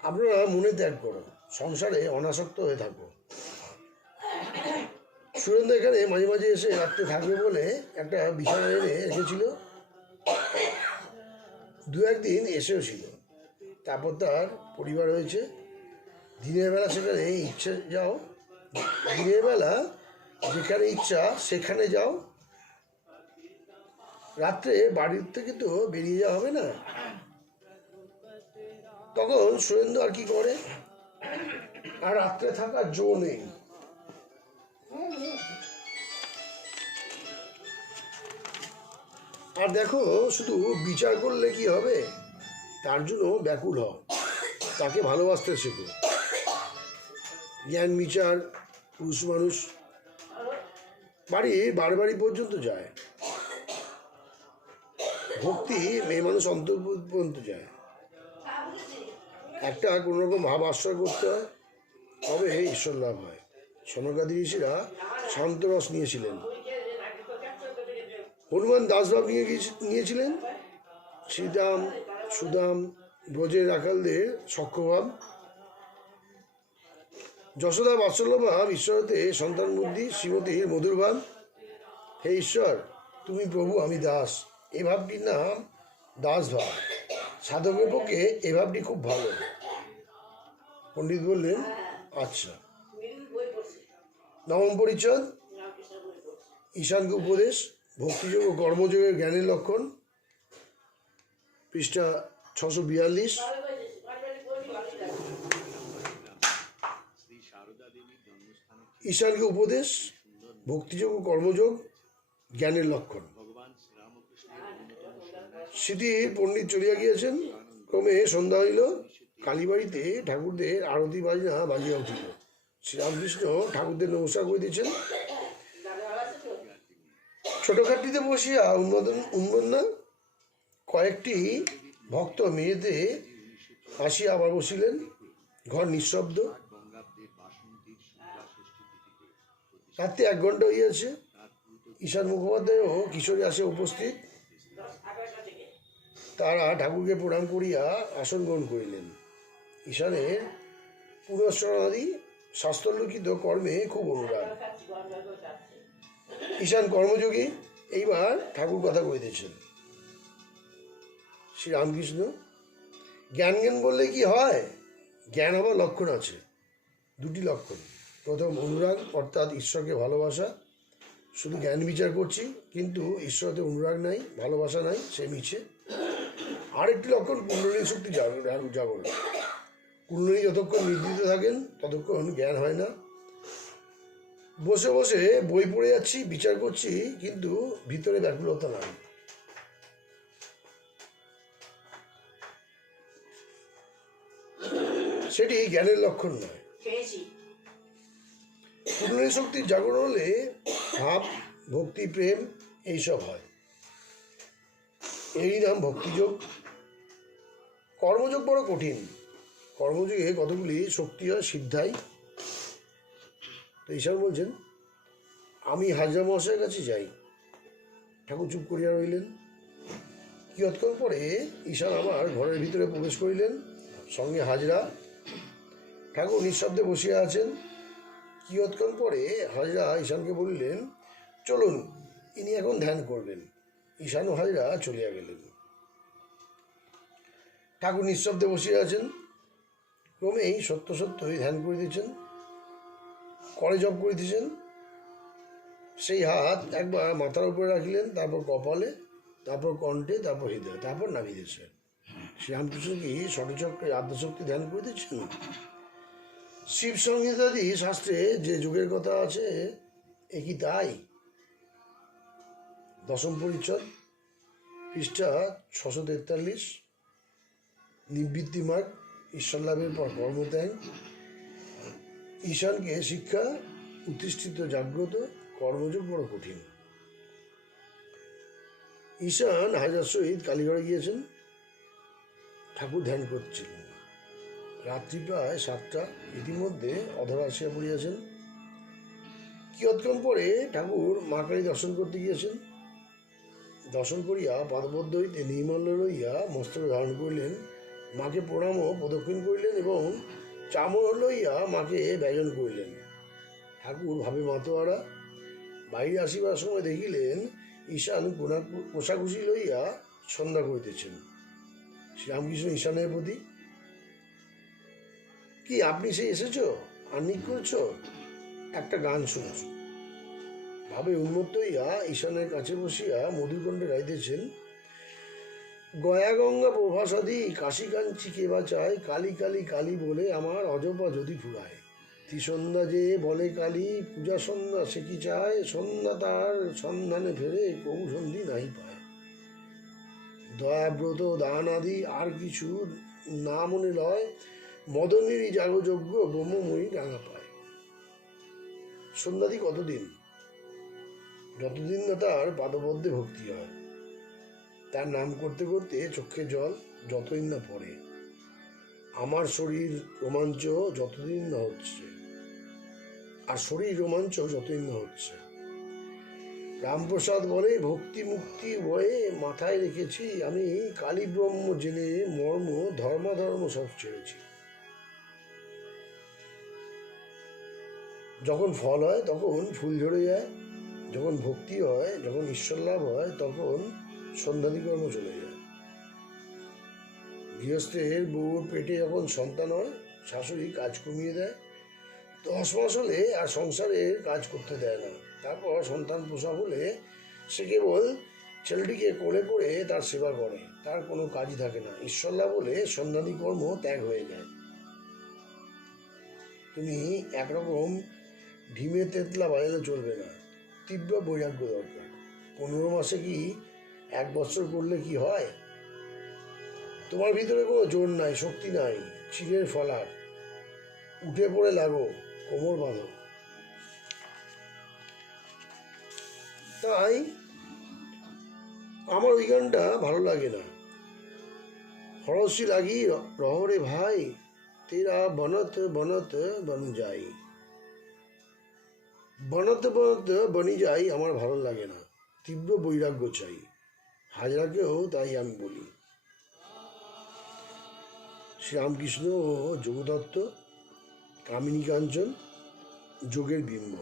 আপনারা মনে ত্যাগ করো, সংসারে অনাসক্ত হয়ে থাকো। সুরেন্দ্র এখানে মাঝে মাঝে এসে রাত্রে থাকবে বলে একটা বিছানা এনে রেখেছিল। দু একদিন এসেও ছিল। তারপর তার পরিবার হয়েছে। দিনের বেলা সেখানে ইচ্ছে যাও, দিনের বেলা যেখানে ইচ্ছা সেখানে যাও, রাত্রে বাড়ির থেকে তো বেরিয়ে যাওয়া হবে না। তখন সুরেন্দ্র আর কি করে, আর রাত্রে থাকার জো নেই। আর দেখো, শুধু বিচার করলে কি হবে, তার জন্য ব্যাকুল হও, তাকে ভালোবাসতে শেখো। জ্ঞান বিচার পুরুষ মানুষ বাড়ি পর্যন্ত যায়, ভক্তি মেয়ে মানুষ অন্তর পর্যন্ত যায়। একটা কোনোরকম ভাব আশ্রয় করতে হয়, তবে ঈশ্বর লাভ হয়। সনকাদি ঋষিরা শান্তরস নিয়েছিলেন, হনুমান দাসভাব নিয়েছিলেন, শ্রীদাম সুদাম ব্রজের রাখালদের সক্ষভাব, যশোদা বাৎসল্য ভাব, ঈশ্বরতে সন্তান বুদ্ধি, শ্রীমতীর মধুর ভাব। হে ঈশ্বর, তুমি প্রভু, আমি দাস, এই ভাবটির নাম দাস ভাব। সাধকের পক্ষে এই ভাবটি খুব ভালো। পণ্ডিত বললেন, আচ্ছা। নবম পরিচ্ছদ, ঈশানকে উপদেশ, ভক্তিযোগ ও কর্মযোগের জ্ঞানের লক্ষণ, পৃষ্ঠা 642। ঈশানকে উপদেশ, ভক্তিযোগ ও কর্মযোগ, জ্ঞানের লক্ষণ। স্মৃতির পণ্ডিত চলিয়া গিয়েছেন। ক্রমে সন্ধ্যা হইল। কালীবাড়িতে ঠাকুরদের আরতি বাজনা বাজিয়া উঠিল। শ্রীরামকৃষ্ণ ঠাকুরদের নমস্কার করে দিয়েছেন। ছোটখাটটিতে বসিয়া উন্মন্না কয়েকটি ভক্ত মেয়েতে আসিয়া আবার বসিলেন। ঘর নিঃশব্দ। রাত্রি 1 ঘন্টা হইয়াছে। ঈশান মুখোপাধ্যায় ও কিশোরী আসে উপস্থিত। তারা ঠাকুরকে প্রণাম করিয়া আসন গ্রহণ করিলেন। ঈশানের পুনঃস্মরণাদি শাস্ত্রলিখিত কর্মে খুব অনুরাগ। ঈশান কর্মযোগী। এইবার ঠাকুর কথা কইতেছেন। শ্রীরামকৃষ্ণ, জ্ঞান বললে কি হয়? জ্ঞান হবার লক্ষণ আছে, 2টি লক্ষণ। প্রথম, অনুরাগ, অর্থাৎ ঈশ্বরকে ভালোবাসা। শুধু জ্ঞান বিচার করছি, কিন্তু ঈশ্বরতে অনুরাগ নাই, ভালোবাসা নাই, সে মিছে। আরেকটি লক্ষণ, কুণ্ডলিনী শক্তি জাগরণ। কুণ্ডলিনী যতক্ষণ নিদ্রিত থাকেন ততক্ষণ জ্ঞান হয় না। বসে বসে বই পড়ে যাচ্ছি, বিচার করছি, কিন্তু ভিতরে ব্যাকুলতা নাই। সেটি জ্ঞানের লক্ষণ নয়। কুণ্ডলিনী শক্তির জাগরণ হলে ভাব, ভক্তি, প্রেম এইসব হয়। এরই নাম ভক্তিযোগ। কর্মযোগ বড় কঠিন। কর্মযোগে কতগুলি শক্তি হয় সিদ্ধাই। তো ঈশ্বর বলছেন, আমি হাজরা মহাশয়ের কাছে যাই। ঠাকুর চুপ করিয়া রইলেন। কিয়ৎক্ষণ পরে ঈশান আবার ঘরের ভিতরে প্রবেশ করিলেন, সঙ্গে হাজরা। ঠাকুর নিঃশব্দে বসিয়া আছেন। কিয়ৎক্ষণ পরে হাজরা ঈশানকে বলিলেন, চলুন, ইনি এখন ধ্যান করবেন। ঈশান ও হাজরা চলিয়া গেলেন। ঠাকুর নিঃশব্দে বসিয়া আছেন। ক্রমেই সত্যই ধ্যান করিতেছেন, করে জপ করিতেছেন। সেই হাত একবার মাথার উপরে রাখিলেন, তারপর কপালে, তারপর কণ্ঠে, তারপর হৃদয়ে, তারপর নাভিদেশে। শ্রীরামকৃষ্ণ কি ষটচক্রে আদ্যশক্তি ধ্যান করিতেছেন? শিব সংহিতাদি শাস্ত্রে যে যুগের কথা আছে, এ কি তাই? 10ম পরিচ্ছদ, পৃষ্ঠা 643। নিবৃত্তি মার্গ, ঈশ্বর লাভের পর কর্মত্যাগ। ঈশানকে শিক্ষা, প্রতিষ্ঠিত জাগ্রত, কর্মযোগ বড় কঠিন। ঈশান হাজার সহিত কালীঘরে গিয়েছেন। ঠাকুর ধ্যান করছিলেন। রাত্রি প্রায় 7টা। ইতিমধ্যে অধরা আসিয়া পড়িয়াছেন। কিয়ৎক্ষণ পরে ঠাকুর মা কালী দর্শন করতে গিয়েছেন। দর্শন করিয়া পাদপদ্ম হইতে নির্মল্য লইয়া মস্তকে ধারণ করিলেন, মাকে প্রণাম ও প্রদক্ষিণ করিলেন এবং চামর লইয়া মাকে ব্যজন করিলেন। ঠাকুর ভাবে মাতোয়ারা। বাইরে আসিবার সময় দেখিলেন ঈশান কোষাকুষি লইয়া সন্ধ্যা করিতেছেন। শ্রীরামকৃষ্ণ ঈশানের প্রতি, কি আপনি সে এসেছ, আহ্নিক করছ, একটা গান শুনছ। ভাবে উন্মত্ত হইয়া ঈশানের কাছে বসিয়া মধুকণ্ঠে গাইতেছেন, গয়া গঙ্গা প্রভাসাদি কাশী কাঞ্চি কেবা চায়, কালী কালী কালী বলে আমার অজপা যদি ফুরায়। ত্রিসন্ধ্যা যে বলে কালী, পূজা সন্ধ্যা সে কি চায়, সন্ধ্যা তার সন্ধানে ফেরে প্রভু সন্ধি নাই পায়। দয়াব্রত দান আদি আর কিছু না মনে লয়, মদনেরই যাগযজ্ঞ ব্রহ্মময়ী রাঙা পায়। সন্ধ্যাদি কতদিন? যতদিন না তার পাদপদ্মে ভক্তি হয়। তার নাম করতে করতে চোখে জল যতদিন না পড়ে। আমার শরীর রোমাঞ্চ যতদিন না হচ্ছে, আর শরীর রোমাঞ্চ যতদিন না হচ্ছে। রামপ্রসাদ বলে, ভক্তি মুক্তি বয়ে মাথায় রেখেছি আমি, কালী ব্রহ্ম জেনে মর্ম ধর্মাধর্ম সব ছেড়েছি। যখন ফল হয় তখন ফুল ঝরে যায়, যখন ভক্তি হয়, যখন ঈশ্বর লাভ হয়, তখন সন্ধ্যাদিকর্ম চলে যায়। গৃহস্থের বউর পেটে যখন সন্তান হয়, শাশুড়ি কাজ কমিয়ে দেয়, 10 মাস হলে আর সংসারের কাজ করতে দেয় না। তারপর সন্তান পোষা হলে সে কেবল ছেলেটিকে কোলে করে তার সেবা করে, তার কোনো কাজই থাকে না। ঈশ্বর লাভ হলে সন্ধ্যাদি কর্ম ত্যাগ হয়ে যায়। তুমি একরকম ঢিমে তেতলা বাজালে চলবে না, তীব্র বৈরাগ্য দরকার। 15 মাসে কি 1 বছর করলে কি হয়? তোমার ভিতরে কোনো জোর নাই, শক্তি নাই, চিলের ফলার। উঠে পড়ে লাগো, কোমর বাঁধো। তাই আমার ওই গানটা ভালো লাগে না। হরসি লাগি রহরে ভাই, তেরা বনত বনত বন যাই। বনত বনত বনি যাই আমার ভালো লাগে না, তীব্র বৈরাগ্য চাই। হাজরাকেও তাই আমি বলি। শ্রীরামকৃষ্ণ ও যোগদত্ত, কামিনী কাঞ্চন, যোগের বিম্ব।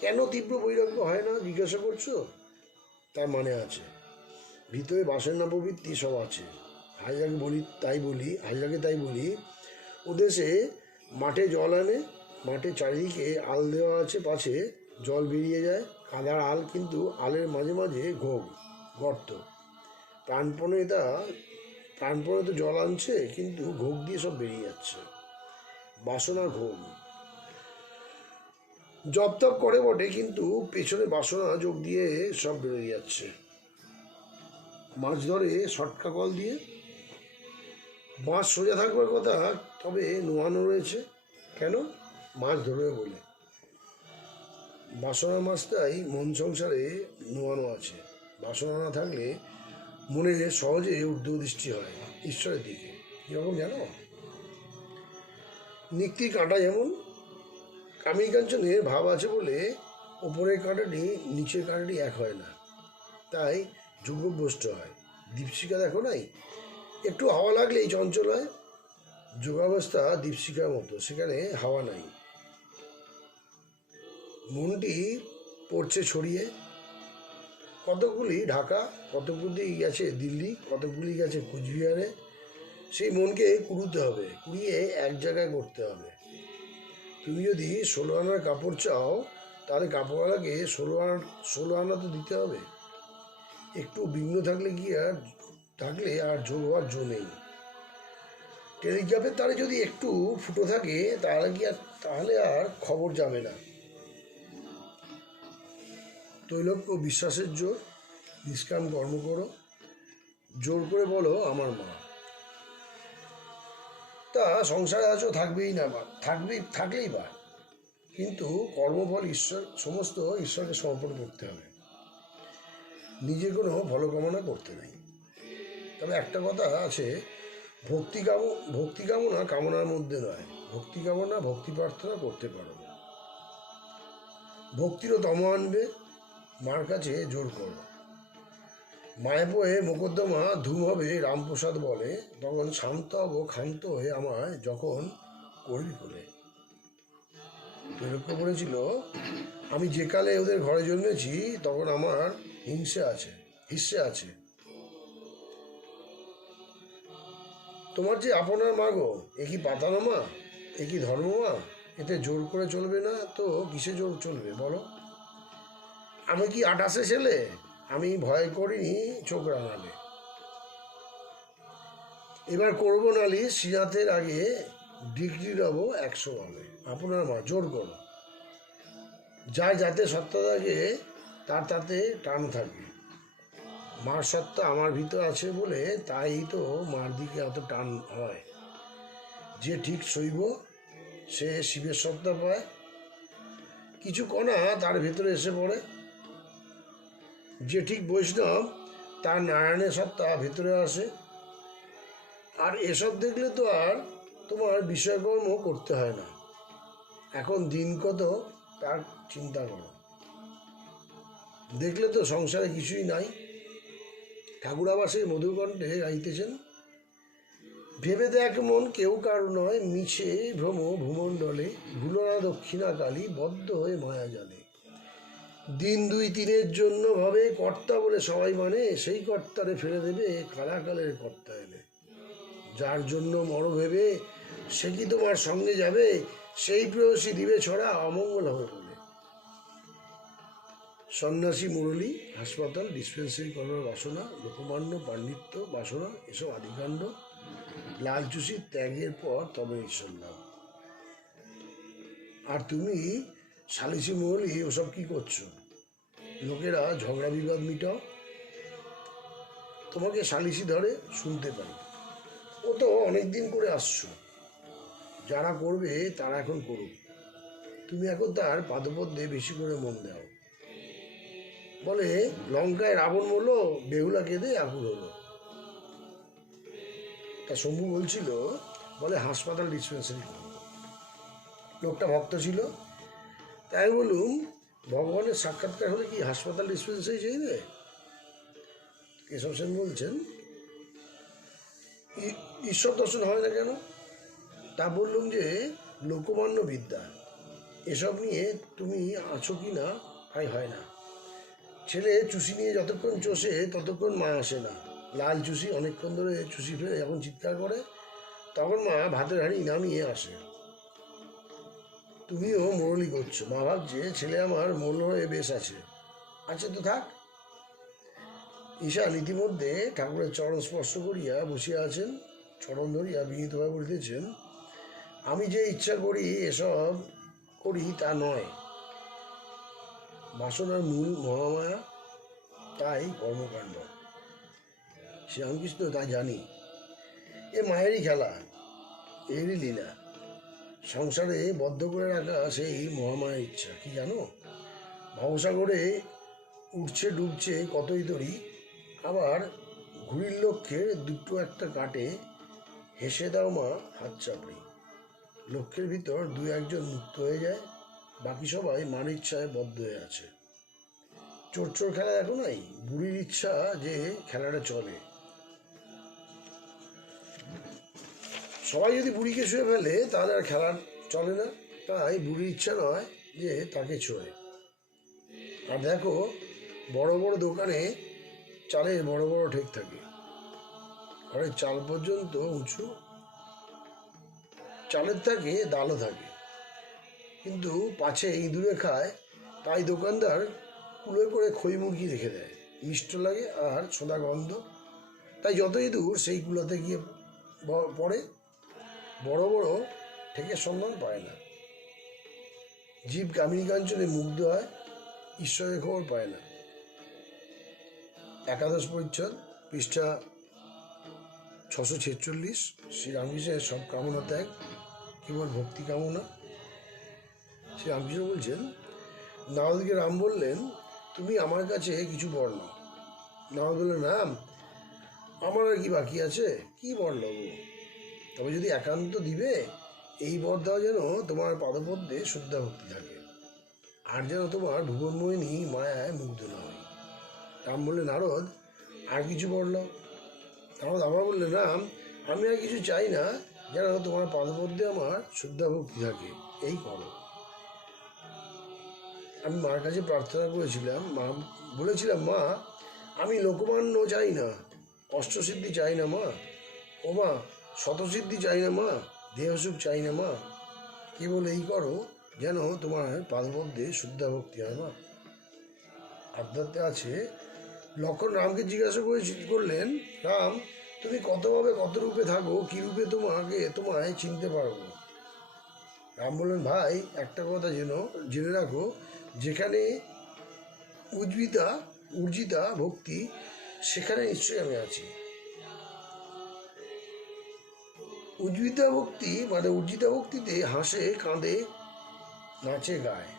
কেন তীব্র বৈরাগ্য হয় না জিজ্ঞাসা করছো? তার মানে আছে, ভিতরে বাসনা প্রবৃত্তি সব আছে। হাজরাকে তাই বলি, ও দেশে মাঠে জল আনে, মাঠে চারিদিকে আল দেওয়া আছে, পাছে জল বেরিয়ে যায়। কাদার আল, কিন্তু আলের মাঝে মাঝে ঘোগ, গর্ত। প্রাণপণে তো জল আনছে, কিন্তু ঘোগ দিয়ে সব বেরিয়ে যাচ্ছে। বাসনা ঘোগ। জপ তপ করে বটে, কিন্তু পেছনে বাসনা যোগ দিয়ে সব বেরিয়ে যাচ্ছে। মাছ ধরে সটকা কল দিয়ে, মাছ সোজা থাকবার কথা, তবে নোয়ানো রয়েছে। কেন? মাছ ধরবে বলে। বাসনা মাছটাই মন সংসারে নোয়ানো আছে। বাসনা না থাকলে মনে সহজে ঊর্ধ্বদৃষ্টি হয় ঈশ্বরের দিকে। কীরকম জানো? নিক্তির কাঁটা যেমন, কামিনী কাঞ্চনের ভাব আছে বলে ওপরের কাঁটাটি নিচের কাঁটাটি এক হয় না, তাই যোগভ্রষ্ট হয়। দীপশিখা দেখো নাই, একটু হাওয়া লাগলেই চঞ্চল হয়। যোগাবস্থা দীপশিখার মতো, সেখানে হাওয়া নাই। মনটি পড়ছে ছড়িয়ে, কতগুলি ঢাকা, কতগুলি গেছে দিল্লি, কতগুলি গেছে কুচবিহারে। সেই মনকে কুড়ুতে হবে, কুড়িয়ে এক জায়গায় করতে হবে। তুমি যদি 16 আনার কাপড় চাও, তাহলে কাপড়ওয়ালাকে 16 আনা তো দিতে হবে। একটু বিঘ্ন থাকলে আর জোর হওয়ার জো নেই। টেলিগ্রাফের তারে যদি একটু ফুটো থাকে, তাহলে আর খবর যাবে না। তৈলক্য বিশ্বাসের জোর, নিষ্কাম কর্ম করো, জোর করে বলো আমার মা। তা সংসারে আছো, থাকলেই বা, কিন্তু কর্মফল সমস্ত ঈশ্বরকে সমর্পণ করতে হবে। নিজে কোনো ভালো কামনা করতে নেই। তবে একটা কথা আছে, ভক্তি কামনা কামনার মধ্যে নয়। ভক্তি কামনা ভক্তি প্রার্থনা করতে পারো। ভক্তিরও দম আনবে, মার কাছে জোর করো। মায়াপয়ে মোকদ্দমা ধুম হবে রামপ্রসাদ বলে, তখন শান্ত হব ক্ষান্ত হয়ে আমায় যখন করবি করে। লক্ষ্য করেছিল, আমি যে কালে ওদের ঘরে জন্মেছি তখন আমার হিস্সে আছে। তোমার যে আপনার মা গো, এ কি পাতানো মা, এ কি ধর্ম মা? এতে জোর করে চলবে না তো কিসে জোর চলবে বলো? আমি কি 28 ছেলে? আমি ভয় করিনি চোখ রাঙালে। এবার করবো নালিশ, সিরাতের আগে ডিগ্রি রব 100 হবে। আপনার মা জোর করো, যার যাতে সত্তা থাকে তার তাতে টান থাকে। মার সত্তা আমার ভিতর আছে বলে তাই তো মার দিকে এত টান হয়। যে ঠিক শৈব সে শিবের সত্তা পায়, কিছু কণা তার ভেতরে এসে পড়ে। যে ঠিক বৈষ্ণব তার নারায়ণের সত্তা ভেতরে আসে। আর এসব দেখলে তো আর তোমার বিষয়কর্ম করতে হয় না। এখন দিন কত তার চিন্তা করো। দেখলে তো সংসারে কিছুই নাই। ঠাকুর আবার সেই মধুকণ্ঠে গাইতেছেন, ভেবে দেখ মন কেউ কারো নয়, মিছে ভ্রম ভূমণ্ডলে, ভুলো না দক্ষিণা কালী, বদ্ধ হয়ে মায়া জালে। দিন 2-3 জন্য ভাবে কর্তা বলে সবাই মানে, সেই কর্তারে ফেলে দেবে কালাকালের কর্তা এলে। যার জন্য মর ভেবে সে কি তোমার সঙ্গে যাবে, সেই প্রেয়সী দিবে ছড়া অমঙ্গল হবে বলে। সন্ন্যাসী মুরলী, হাসপাতাল, ডিসপেন্সারি করার বাসনা, লোকমান্য পাণ্ডিত্য বাসনা, এসব আদিকাণ্ড। লাল চুষি ত্যাগের পর তবে ঈশ্বর নাম। আর তুমি সালিসি মুরলী ওসব কি করছো? লোকেরা ঝগড়া বিবাদ মিটাও, তোমাকে সালিসি ধরে শুনতে পাই। ও তো অনেকদিন করে আসছো, যারা করবে তারা এখন করুক, তুমি এখন তার পাদপদ্মে বেশি করে মন দাও। বলে লঙ্কায় রাবণ মরল, বেহুলা কেঁদে আকুল হলো। তা শম্ভু বলছিল, বলে হাসপাতাল ডিসপেন্সারি করব। লোকটা ভক্ত ছিল, তাই বলুম ভগবানের সাক্ষাৎকার হলে কি হাসপাতাল ডিসপেন্সারি চাইবে? কেশব সেন বলছেন, ঈশ্বর দর্শন হয় না কেন? তা বললুম যে লোকমান্য বিদ্যা, এসব নিয়ে তুমি আছো কি না তাই হয় না। ছেলে চুষি নিয়ে যতক্ষণ চষে ততক্ষণ মা আসে না। লাল চুষি অনেকক্ষণ ধরে চুষি ফেলে যখন চিৎকার করে তখন মা ভাতের হাঁড়ি নামিয়ে আসে। তুমিও মুরলি করছো, মা ভাবছে ছেলে আমার মূল্য হয়ে বেশ আছে তো থাক। ঈশান ইতিমধ্যে ঠাকুরের চরণ স্পর্শ করিয়া বসিয়া আছেন, চরণ ধরিয়া বিনীতভাবে বলিতেছেন, আমি যে ইচ্ছা করি এসব করি তা নয়, বাসনার মূল মহামায়া, তাই কর্মকাণ্ড। শ্রীরামকৃষ্ণ তা জানি, এ মায়েরই খেলা, এরই লীলা। সংসারে বদ্ধ করে রাখা সেই মহামায়ার ইচ্ছা কি জানো? ভবসাগরে উঠছে ডুবছে কতই তরি, আবার ঘুড়ির লক্ষ্যের দুটো একটা কাটে, হেসে দাও মা হাত চাপড়ি। লক্ষ্যের ভিতর 2-1 মুক্ত হয়ে যায়, বাকি সবাই মার ইচ্ছায় বদ্ধ হয়ে আছে। চোর খেলা দেখো নাই, বুড়ির ইচ্ছা যে খেলাটা চলে। সবাই যদি বুড়িকে ছুঁয়ে ফেলে তাহলে আর খেলা চলে না, তাই বুড়ির ইচ্ছা নয় যে তাকে ছোঁয়। আর দেখো বড় বড় দোকানে চালের বড় বড় ঠেক থাকে, ঘরের চাল পর্যন্ত উঁচু, চালের থাকে ডালও থাকে, কিন্তু পাছে ইঁদুরে খায় তাই দোকানদার কুলো করে খই মুরগি রেখে দেয়, মিষ্ট লাগে আর সোদা গন্ধ, তাই যত ইঁদুর সেই কুলোতে গিয়ে পড়ে, বড় বড় ঠেকের সন্ধান পায় না। জীব কামিনী কাঞ্চনে মুগ্ধ হয়, ঈশ্বরের খবর পায় না। একাদশ পরিচ্ছদ, পৃষ্ঠা 646। শ্রীরামকৃষ্ণের সব কামনা ত্যাগ, কেবল ভক্তি কামনা। শ্রীরামকৃষ্ণ বলছেন, নারদকে রাম বললেন, তুমি আমার কাছে কিছু বর নাও। নারদ বললেন, রাম আমার আর কি বাকি আছে, কি বর নেবো? তবে যদি একান্ত দিবে এই বর দাও যেন তোমার পাদপদ্মে শ্রদ্ধা ভক্তি থাকে, আর যেন তোমার ভুবনমোহিনী মায়ায় মুগ্ধ না হয়। রাম বললে, নারদ আর কিছু বললো? আবার বললেন, রাম, আমি আর কিছু চাই না, যেন তোমার পাদপদ্মে আমার শ্রদ্ধা ভক্তি থাকে, এই করো। আমি মার কাছে প্রার্থনা করেছিলাম, বলেছিলাম, মা, আমি লোকমান্য চাই না, অষ্টসিদ্ধি চাই না মা, ও মা, শতসিদ্ধি চাই না মা, দেহসুখ চাই না মা, কেবল এই করো যেন তোমার পাদপদ্মে শুদ্ধা ভক্তি হয় মা। আধ্যাত্মে আছে, লক্ষণ রামকে জিজ্ঞাসা করলেন, রাম, তুমি কতভাবে কত রূপে থাকো, কি রূপে তোমায় চিনতে পারবো? রাম বললেন, ভাই, একটা কথা জেনে রাখো, যেখানে উর্জিতা ভক্তি, সেখানে নিশ্চয়ই আমি আছি। উর্জিতা ভক্তিতে হাসে, কাঁদে, নাচে, গায়।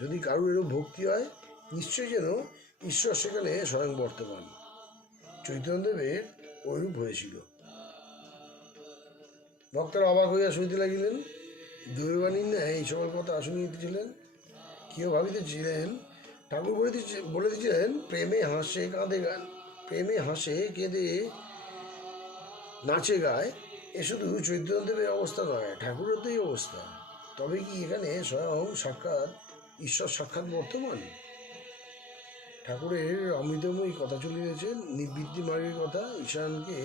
যদি কারুর এরূপ ভক্তি হয়, নিশ্চয়ই যেন ঈশ্বর সেখানে স্বয়ং বর্তমান। চৈতন্যদেবের ওইরূপ হয়েছিল। ভক্তরা অবাক হইয়া শুনিতে লাগিলেন। দৈবানীর ন্যায় এই সকল কথা শুনিতেছিলেন। কেউ ভাবিতেছিলেন, ঠাকুর বলিতেছিলেন, প্রেমে হাসে কেঁদে নাচে গায়। এ শুধু চৈতন্যদেবের অবস্থা নয়, ঠাকুরের তো এই অবস্থা। তবে কি এখানে স্বয়ং ঈশ্বর সাক্ষাৎ বর্তমান? ঠাকুরের অমৃতময়ী কথা চলিতেছেন, নিবৃত্তি মার্গের কথা, ঈশানকে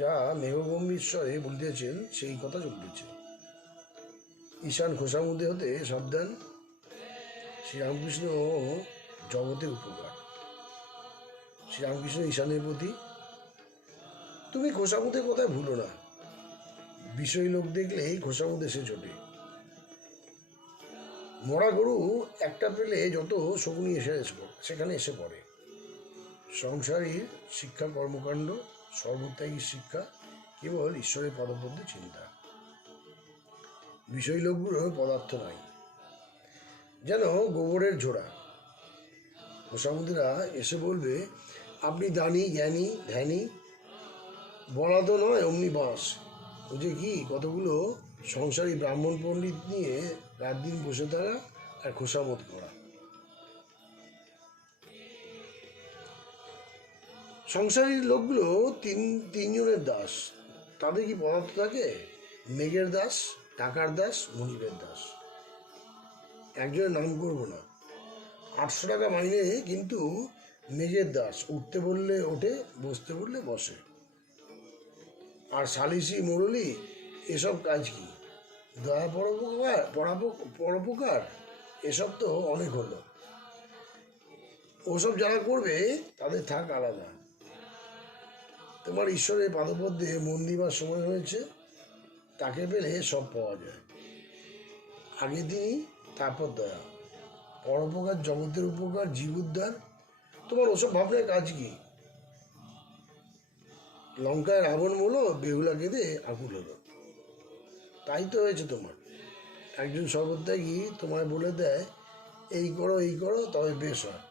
যা মেঘগম্ভীরস্বরে বলিতেছেন, সেই কথা চলিতেছে। ঈশান খোসামুদে হতে সাবধান। শ্রীরামকৃষ্ণ জগতের উপকার। শ্রীরামকৃষ্ণ ঈশানের প্রতি, তুমি খোসামুদের কথায় ভুলো না। বিষয় লোক দেখলেই খোসামুদ এসে চটে। মরা গরু একটা পেলে যত শকুনি সেখানে এসে পড়ে। সংসারীর শিক্ষা কর্মকাণ্ড, সর্বত্যাগী শিক্ষা, কেবল ঈশ্বরের পদপদ্মে চিন্তা। বিষয় লোকগুলোর পদার্থ নাই, যেন গোবরের ঝোড়া। খোসামুদিরা এসে বলবে, আপনি দানি, জ্ঞানী, ধ্যানী, বলা তো নয় অমনি বাঁশ। ও যে কি কতগুলো সংসারী ব্রাহ্মণ পণ্ডিত নিয়ে রাত দিন বসে থাকা আর খোসামত করা। সংসারী লোকগুলো তিনজনের দাস। তাদের কি পদার্থ থাকে? মেঘের দাস, টাকার দাস, মনিবের দাস। একজনের নাম করবো না। 800 টাকা মাইনে, কিন্তু মেঘের দাস। উঠতে বললে ওঠে, বসতে বললে বসে। আর সালিসি, মুরলি, এসব কাজ কি? দয়া পরোপকার, এসব তো অনেক হলো। ওসব যারা করবে তাদের থাক আলাদা। তোমার ঈশ্বরের পাদপদ্মে মন দিবার সময় হয়েছে। তাকে পেলে সব পাওয়া যায়। আগে তিনি, তারপর দয়া, পরোপকার, জগতের উপকার, জীব উদ্ধার। তোমার ওসব ভাবনার কাজ কি? লঙ্কায় রাবণ বলো, বেহুলা কেঁদে আকুল হলো। তাই তো হয়েছে তোমার। একজন সর্বত্যাগী তোমায় বলে দেয়, এই করো, তবে বেশ হয়।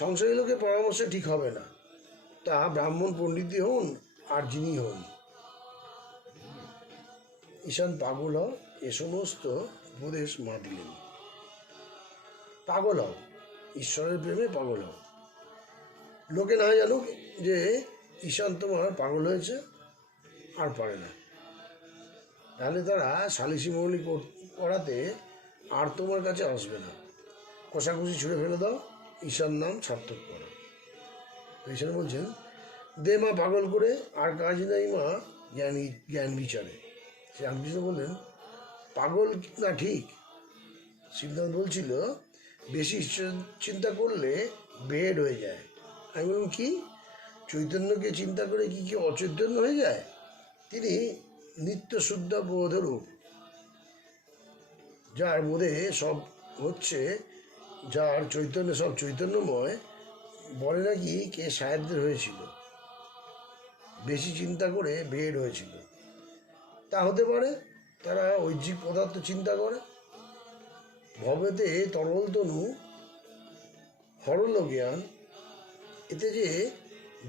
সংসারী লোকের পরামর্শে ঠিক হবে না, তা ব্রাহ্মণ পণ্ডিতই হন আর যিনি হন। ঈশান পাগল হও, এ সমস্ত উপদেশ মা দিলেন। পাগল হও, ঈশ্বরের প্রেমে পাগল হও। লোকে না জানুক যে ঈশান তোমার পাগল হয়েছে, আর পারে না। তাহলে তারা সালিসি মৌলি করাতে আর তোমার কাছে আসবে না। কষাকষি ছুঁড়ে ফেলে দাও, ঈশান নাম সার্থক করো। ঈশান বলছেন, দে মা পাগল করে, আর কাজ নাই মা জ্ঞান বিচারে। সে রামকৃষ্ণ বললেন, পাগল না ঠিক। সিদ্ধান্ত বলছিল, বেশি চিন্তা করলে বেড হয়ে যায়। আমি বললাম, কি? চৈতন্যকে চিন্তা করে কি অচৈতন্য হয়ে যায়? তিনি নিত্য শুদ্ধ বোধরূপ, যার বোধে সব হচ্ছে, যার চৈতন্য সব চৈতন্যময়। বলে নাকি কে সাহেবদের হয়েছিল, বেশি চিন্তা করে বেড হয়েছিল। তা হতে পারে, তারা ঐহিক পদার্থ চিন্তা করে। ভবেতে তরল তনু হরল জ্ঞান, এতে যে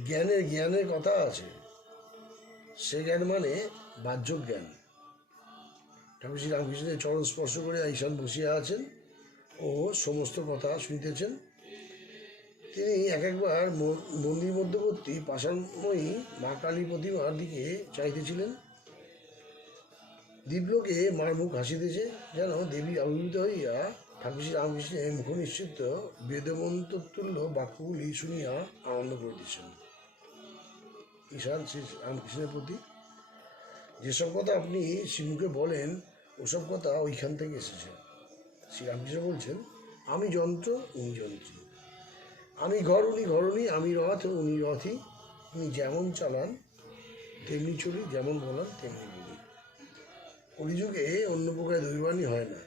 জ্ঞানের কথা আছে, সে জ্ঞান মানে বাহ্য জ্ঞান। ঠাকুর শ্রী রামকৃষ্ণের চরণ স্পর্শ করে ঈশান বসিয়া আছেন ও সমস্ত কথা শুনিতেছেন। তিনি একবার মন্দির মধ্যবর্তী পাষাণময়ী মা কালী প্রতিমার দিকে চাইতেছিলেন। দিব্যকে মার মুখ হাসিতেছে, যেন দেবী আবির্ভূত হইয়া ঠাকুর শ্রী রামকৃষ্ণের মুখ নিশ্চিত বেদমন্ত্রতুল্য বাক্যগুলি শুনিয়া আনন্দ করিতেছেন। ঈশান শ্রী রামকৃষ্ণের প্রতি যেসব কথা আপনি শ্রীমুখে বলেন, ওসব কথা ওইখান থেকে এসেছে। শ্রীরামকৃষ্ণ বলছেন, আমি যন্ত্র, উনি যন্ত্রী, আমি ঘর, উনি ঘরণী, আমি রথ, উনি রথই, উনি যেমন চালান তেমনি চলি, যেমন বলান তেমনি বলি। কলিযুগে অন্য প্রকার দৈবানী হয় না।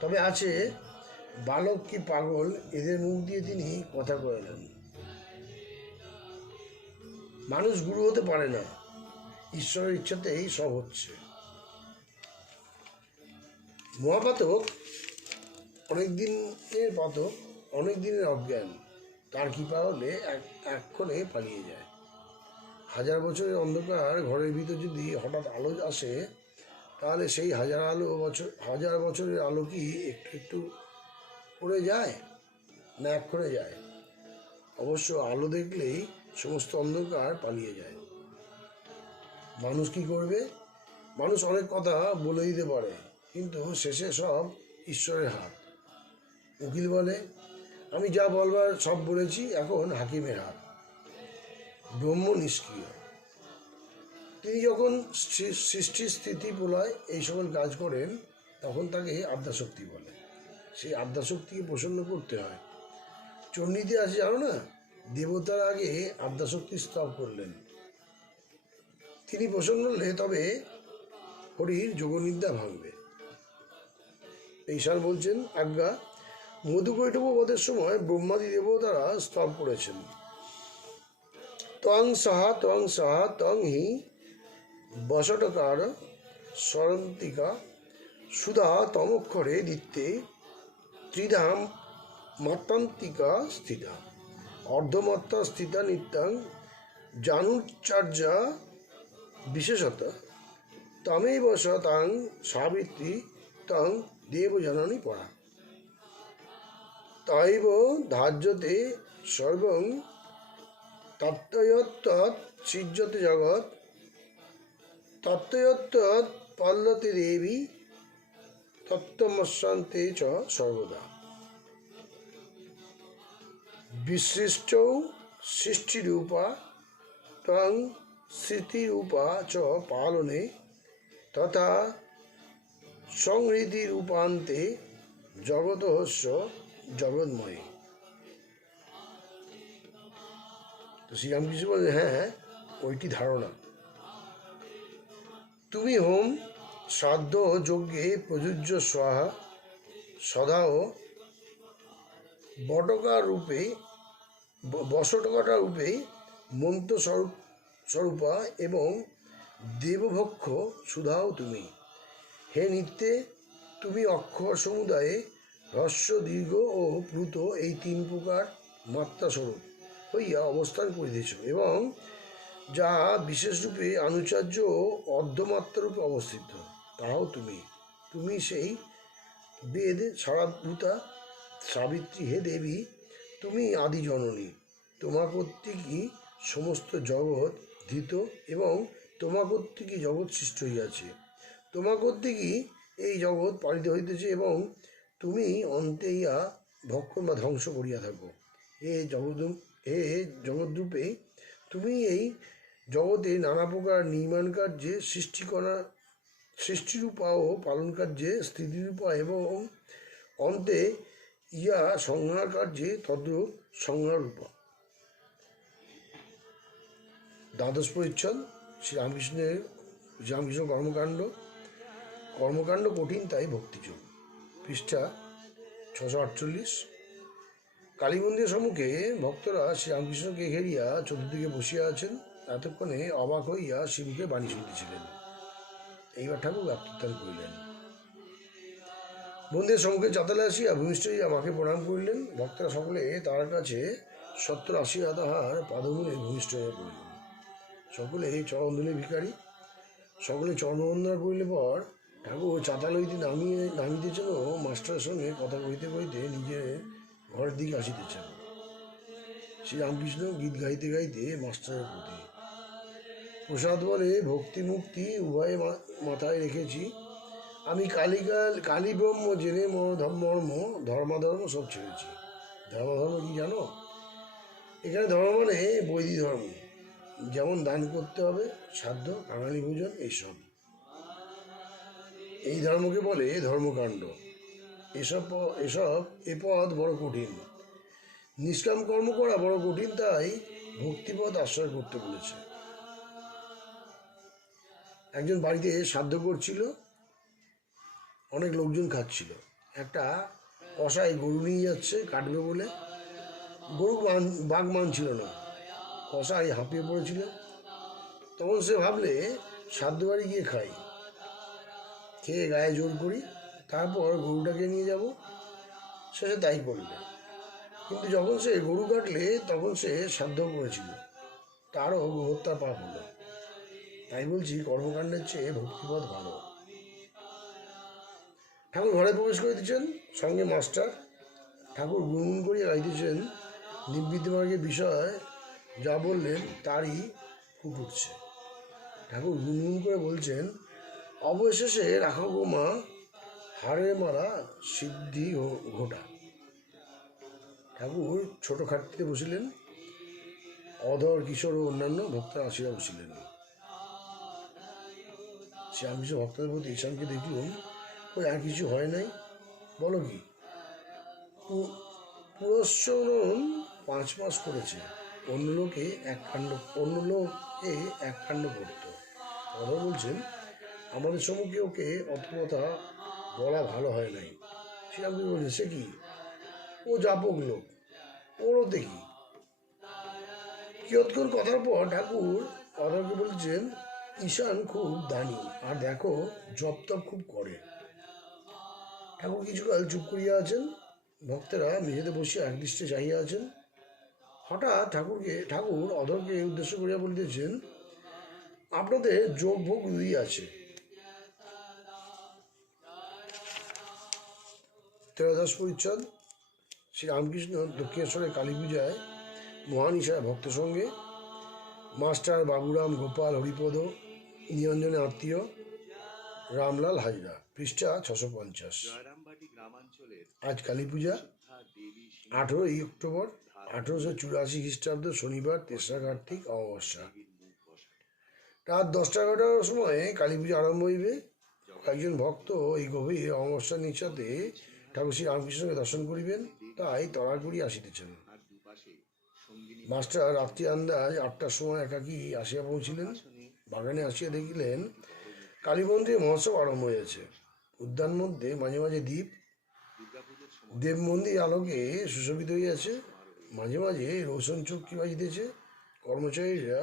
তবে আছে বালক কি পাগল, এদের মুখ দিয়ে তিনি কথা কয়ালেন। মানুষ গুরু হতে পারে না, ঈশ্বরের ইচ্ছাতেই সব হচ্ছে। মহাপাতক অনেক দিনের পাতক, অনেক দিনের অজ্ঞান, তার কৃপা হলে এক্ষণে পালিয়ে যায়। 1000 বছরের অন্ধকার ঘরের ভিতর যদি হঠাৎ আলো আসে, তাহলে সেই 1000 বছরের আলো কি একটু একটু করে যায়, না এক্ষণে যায়? অবশ্য আলো দেখলেই সমস্ত অন্ধকার পালিয়ে যায়। মানুষ কি করবে? মানুষ অনেক কথা বলে দিতে পারে, কিন্তু শেষে সব ঈশ্বরের হাত। উকিল বলে, আমি যা বলবার সব বলেছি, এখন হাকিমের হাত। ব্রহ্ম নিষ্ক্রিয়। তিনি যখন সৃষ্টি, স্থিতি, প্রলয় এই সকল কাজ করেন, তখন তাকে আদ্যাশক্তি বলে। সেই আদ্যাশক্তিকে প্রসন্ন করতে হয়। চণ্ডীতে আছে জানো না, দেবতার আগে আদ্যাশক্তি স্তব করলেন। তিনি প্রসন্ন হলে তবে হরির যোগনিদ্রা ভাঙবে। ঈশান বলছেন, আজ্ঞা, মধুকৈটভ বধের সময় ব্রহ্মাদি দেবতারা স্তব করেছেন। ত্বং সাহা ত্বং হি বসটকার স্মরন্তিকা সুধা তমক্ষরে দিত্যে ত্রিধাম মাত্রান্তিকা স্থিতা অর্ধমাত্রা স্থিতা নিত্যাং জানুচার্যা বিশেষত তমেব তাং সাবিত্রী তং দেবজননী পরা তাইব ধার্যতে সর্বং তত্ত্বয়ত্তৎ সৃজ্যতে জগৎ তত্ত্বয়ত্তৎ পল্লতে দেবী তত্ত্বমস্যান্তে চ সর্বদা বিসৃষ্টৌ সৃষ্টিরূপা ত্বং স্মৃতিরূপা চ পালনে তথা সংহৃতিরূপান্তে জগতঃস্য জগন্ময়ী। তো শ্রীরামকৃষ্ণ বলেন, হ্যাঁ, ওইটি ধারণা। তুমি হোম শ্রাদ্ধ যজ্ঞে প্রযোজ্য স্বাহা সদাও বসটকাটা রূপে মন্ত্র স্বরূপা এবং দেবভক্ষ সুধাও তুমি। হে নিত্যে, তুমি অক্ষর সমুদায়ে হ্রস্ব, দীর্ঘ ও প্লুত এই 3 প্রকার মাত্রাস্বরূপ হইয়া অবস্থান করিতেছ, এবং যা বিশেষরূপে অনুচার্য ও অর্ধমাত্রারূপে অবস্থিত, তাহাও তুমি। তুমি সেই বেদ সারাভূতা সাবিত্রী। হে দেবী, তুমি আদি জননী। তোমা কর্তৃকই সমস্ত জগৎ ধৃত এবং তোমা কর্তৃকই জগৎ সৃষ্ট হইয়াছে। তোমা কর্তৃকই এই জগৎ পালিত হইতেছে এবং তুমি অন্তে ইহা ভক্ষণ বা ধ্বংস করিয়া থাকো। হে জগদ্রূপে তুমি এই জগতে নানা প্রকার নির্মাণ কার্যে, সৃষ্টিরূপা ও পালন কার্যে স্থিতিরূপা এবং অন্তে ইহা সংহার কার্যে তদ্রূপ সংহাররূপা। 12 পরিচ্ছদ শ্রীরামকৃষ্ণ কর্মকাণ্ড কঠিন, তাই ভক্তিযোগ। পৃষ্ঠা 648। কালী মন্দিরের সম্মুখে ভক্তরা শ্রীরামকৃষ্ণকে ঘেরিয়া চতুর্দিকে বসিয়া আছেন। এতক্ষণে অবাক হইয়া শিবকে বাণী শুনিতেছিলেন। এইবার ঠাকুর ব্যাপ্তদান করিলেন। মন্দিরের সম্মুখে চাতালে আসিয়া ভূমিষ্ঠ হইয়া মাকে প্রণাম করিলেন। ভক্তরা সকলে তার কাছে 70-80 তাহার পাদমূলে ভূমিষ্ঠ হইয়া পড়িলেন। সকলে চরণধুলি ভিখারি। সকলে চরণবন্দনা করিলে পর ঠাকুর চাতাল হইতে নামিতেছেন ও মাস্টারের সঙ্গে কথা কহিতে কহিতে নিজের ঘরের দিকে আসিতেছেন। শ্রীরামকৃষ্ণ গীত গাইতে গাইতে মাস্টারের প্রতি। প্রসাদ বলে ভক্তি মুক্তি উভয়ে মাথায় রেখেছি। আমি কালী ব্রহ্ম জেনে মর্ম ধর্মাধর্ম সব ছেড়েছি। ধর্মাধর্ম কি জানো? এখানে ধর্ম মানে বৈদিক ধর্ম, যেমন দান করতে হবে, শ্রাদ্ধ, কাঙালি ভোজন, এইসব। এই ধর্মকে বলে ধর্মকাণ্ড। এ পথ বড় কঠিন। নিষ্কাম কর্ম করা বড় কঠিন, তাই ভক্তিপথ আশ্রয় করতে বলেছে। একজন বাড়িতে শ্রাদ্ধ করছিল, অনেক লোকজন খাচ্ছিল। একটা কসাই গরু নিয়ে যাচ্ছে কাটবে বলে, গরু বাঘ মানছিল না। কসাই হাঁপিয়ে পড়েছিল। তখন সে ভাবলে শ্রাদ্ধ বাড়ি গিয়ে খাই, খেয়ে গায়ে জোর করি, তারপর গরুটাকে নিয়ে যাব। শেষে তাই করলে। কিন্তু যখন সে গরু কাটলে তখন সে শ্রাদ্ধ করেছিল, তারও হত্যার পাপ হলো। তাই বলছি, কর্মকাণ্ডের চেয়ে ভক্তিপথ ভালো। ঠাকুর ঘরে প্রবেশ করিতেছেন, সঙ্গে মাস্টার। ঠাকুর গুনগুন করিয়া গাইতেছেন। নিবৃত্তি মার্গের বিষয় যা বললেন তারই ফুট উঠছে। ঠাকুর গুনগুন করে বলছেন, অবশেষে রাখো গো মা হাড়ের মারা সিদ্ধি ঘোটা। ঠাকুর ছোট খাটটিতে বসিলেন। অধর, কিশোর ও অন্যান্য ভক্তরা আসিয়া বসিলেন। শ্রীরামকৃষ্ণ ভক্তদের প্রতি ঈশানকে দেখলুম, ওই আর কিছু হয় নাই, বলো কি? পুরস্চরণ 5 মাস করেছে। অন্য লোকে এক কাণ্ড করত। অধর বলছেন, আমাদের সম্মুখে ওকে অত কথা বলা ভালো হয় নাই। শ্রীরামকৃষ্ণ বলছেন, সে কি? ও জাপক লোক, ওরও দেখি। কিয়ৎক্ষণ কথার পর ঠাকুর অধরকে বলছেন, ঈশান খুব দানি, আর দেখো জপ তপ খুব করে। ঠাকুর কিছুকাল চুপ করিয়া আছেন। ভক্তেরা মেঝেতে বসিয়া একদৃষ্টে চাহিয়া আছেন। হঠাৎ ঠাকুর অধরকে উদ্দেশ্য করিয়া বলিতেছেন, আপনাদের যোগ ভোগ 2 আছে। ত্রয়োদশ পরিচ্ছদ। শ্রীরামকৃষ্ণ দক্ষিণেশ্বরের কালী পূজায় মহানিশায় ভক্ত সঙ্গে। মাস্টার বাবুরাম, গোপাল, হরিপদ, নিরঞ্জনের আত্মীয় রামলাল হাজরা। পৃষ্ঠা 650। আজ কালী পূজা, 18ই অক্টোবর 1884 খ্রিস্টাব্দ, শনিবার, 3রা কার্তিক, অমাবস্যা। রাত 10টা-11টার সময় কালী পূজা আরম্ভ হইবে। একজন ভক্ত এই গভীর অমাবস্যার নিশাতে ঠাকুর শ্রী রামকৃষ্ণকে দর্শন করিবেন, তাই তড়া করিয়া আসিতেছেন। মাস্টার রাত্রি আন্দাজ 8টার সময় একাকী আসিয়া পৌঁছিলেন। বাগানে আসিয়া দেখিলেন কালী মন্দিরে মহোৎসব আরম্ভ হয়েছে। উদ্যান মধ্যে মাঝে মাঝে দেব মন্দির আলোকে সুশোভিত হইয়াছে। মাঝে মাঝে রোশন চক্কি বাজিতেছে। কর্মচারীরা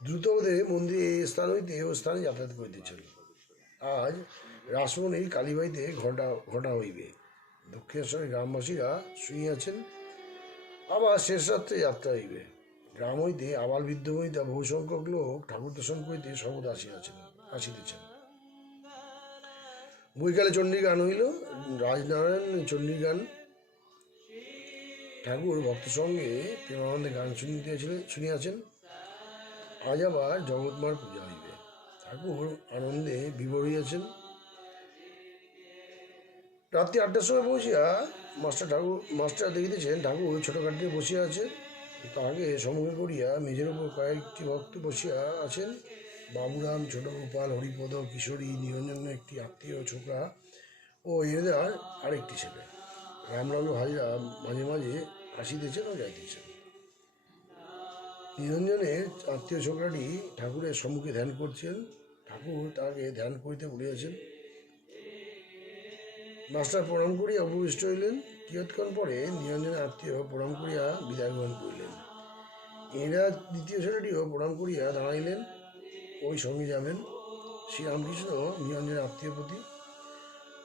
দ্রুতপদে মন্দিরে এই স্থান হইতে ও স্থানে যাতায়াত করিতেছেন। আজ রাসমণির কালীবাড়িতে ঘটা হইবে। দক্ষিণেশ্বরের গ্রামবাসীরা শুনিয়াছেন। আবার শেষ রাত্রে যাত্রা হইবে। গ্রাম হইতে আবাল বৃদ্ধ বনিতা বহু সংখ্যক লোক ঠাকুর দর্শন করিতে সর্বদা আসিতেছেন। বৈকালে চণ্ডীগান হইল। রাজনারায়ণ চণ্ডীগান। ঠাকুর ভক্ত সঙ্গে প্রেমানন্দে গান শুনিয়াছেন। আজ আবার জগৎমার পূজা হইবে। ঠাকুর আনন্দে বিভোর হইয়াছেন। রাত্রি 8টার সময় পৌঁছিয়া মাস্টার দেখিতেছেন ঠাকুর ছোটখাটিতে বসিয়া আছে। তাহাকে সম্মুখে করিয়া মেঝের উপর কয়েকটি ভক্ত বসিয়া আছেন। বাবুরাম, ছোট গোপাল, হরিপদ, কিশোরী, নিরঞ্জনের একটি আত্মীয় ছোকরা ও এদের আরেকটি ছেলে। রামলাল হাজরা মাঝে মাঝে আসিতেছেন ও যাইতেছেন। নিরঞ্জনের আত্মীয় ছোকরাটি ঠাকুরের সম্মুখে ধ্যান করছেন। ঠাকুর তাহাকে ধ্যান করিতে বলিয়াছেন। মাস্টার প্রণাম করিয়া উপবিষ্ট হইলেন। কিয়ৎক্ষণ পরে নিরঞ্জনের আত্মীয় প্রণাম করিয়া বিদায় গ্রহণ করিলেন। এরা দ্বিতীয় ছেলেটিও প্রণাম করিয়া দাঁড়াইলেন, ওই সঙ্গে যাবেন। শ্রীরামকৃষ্ণ নিরঞ্জনের আত্মীয় প্রতি,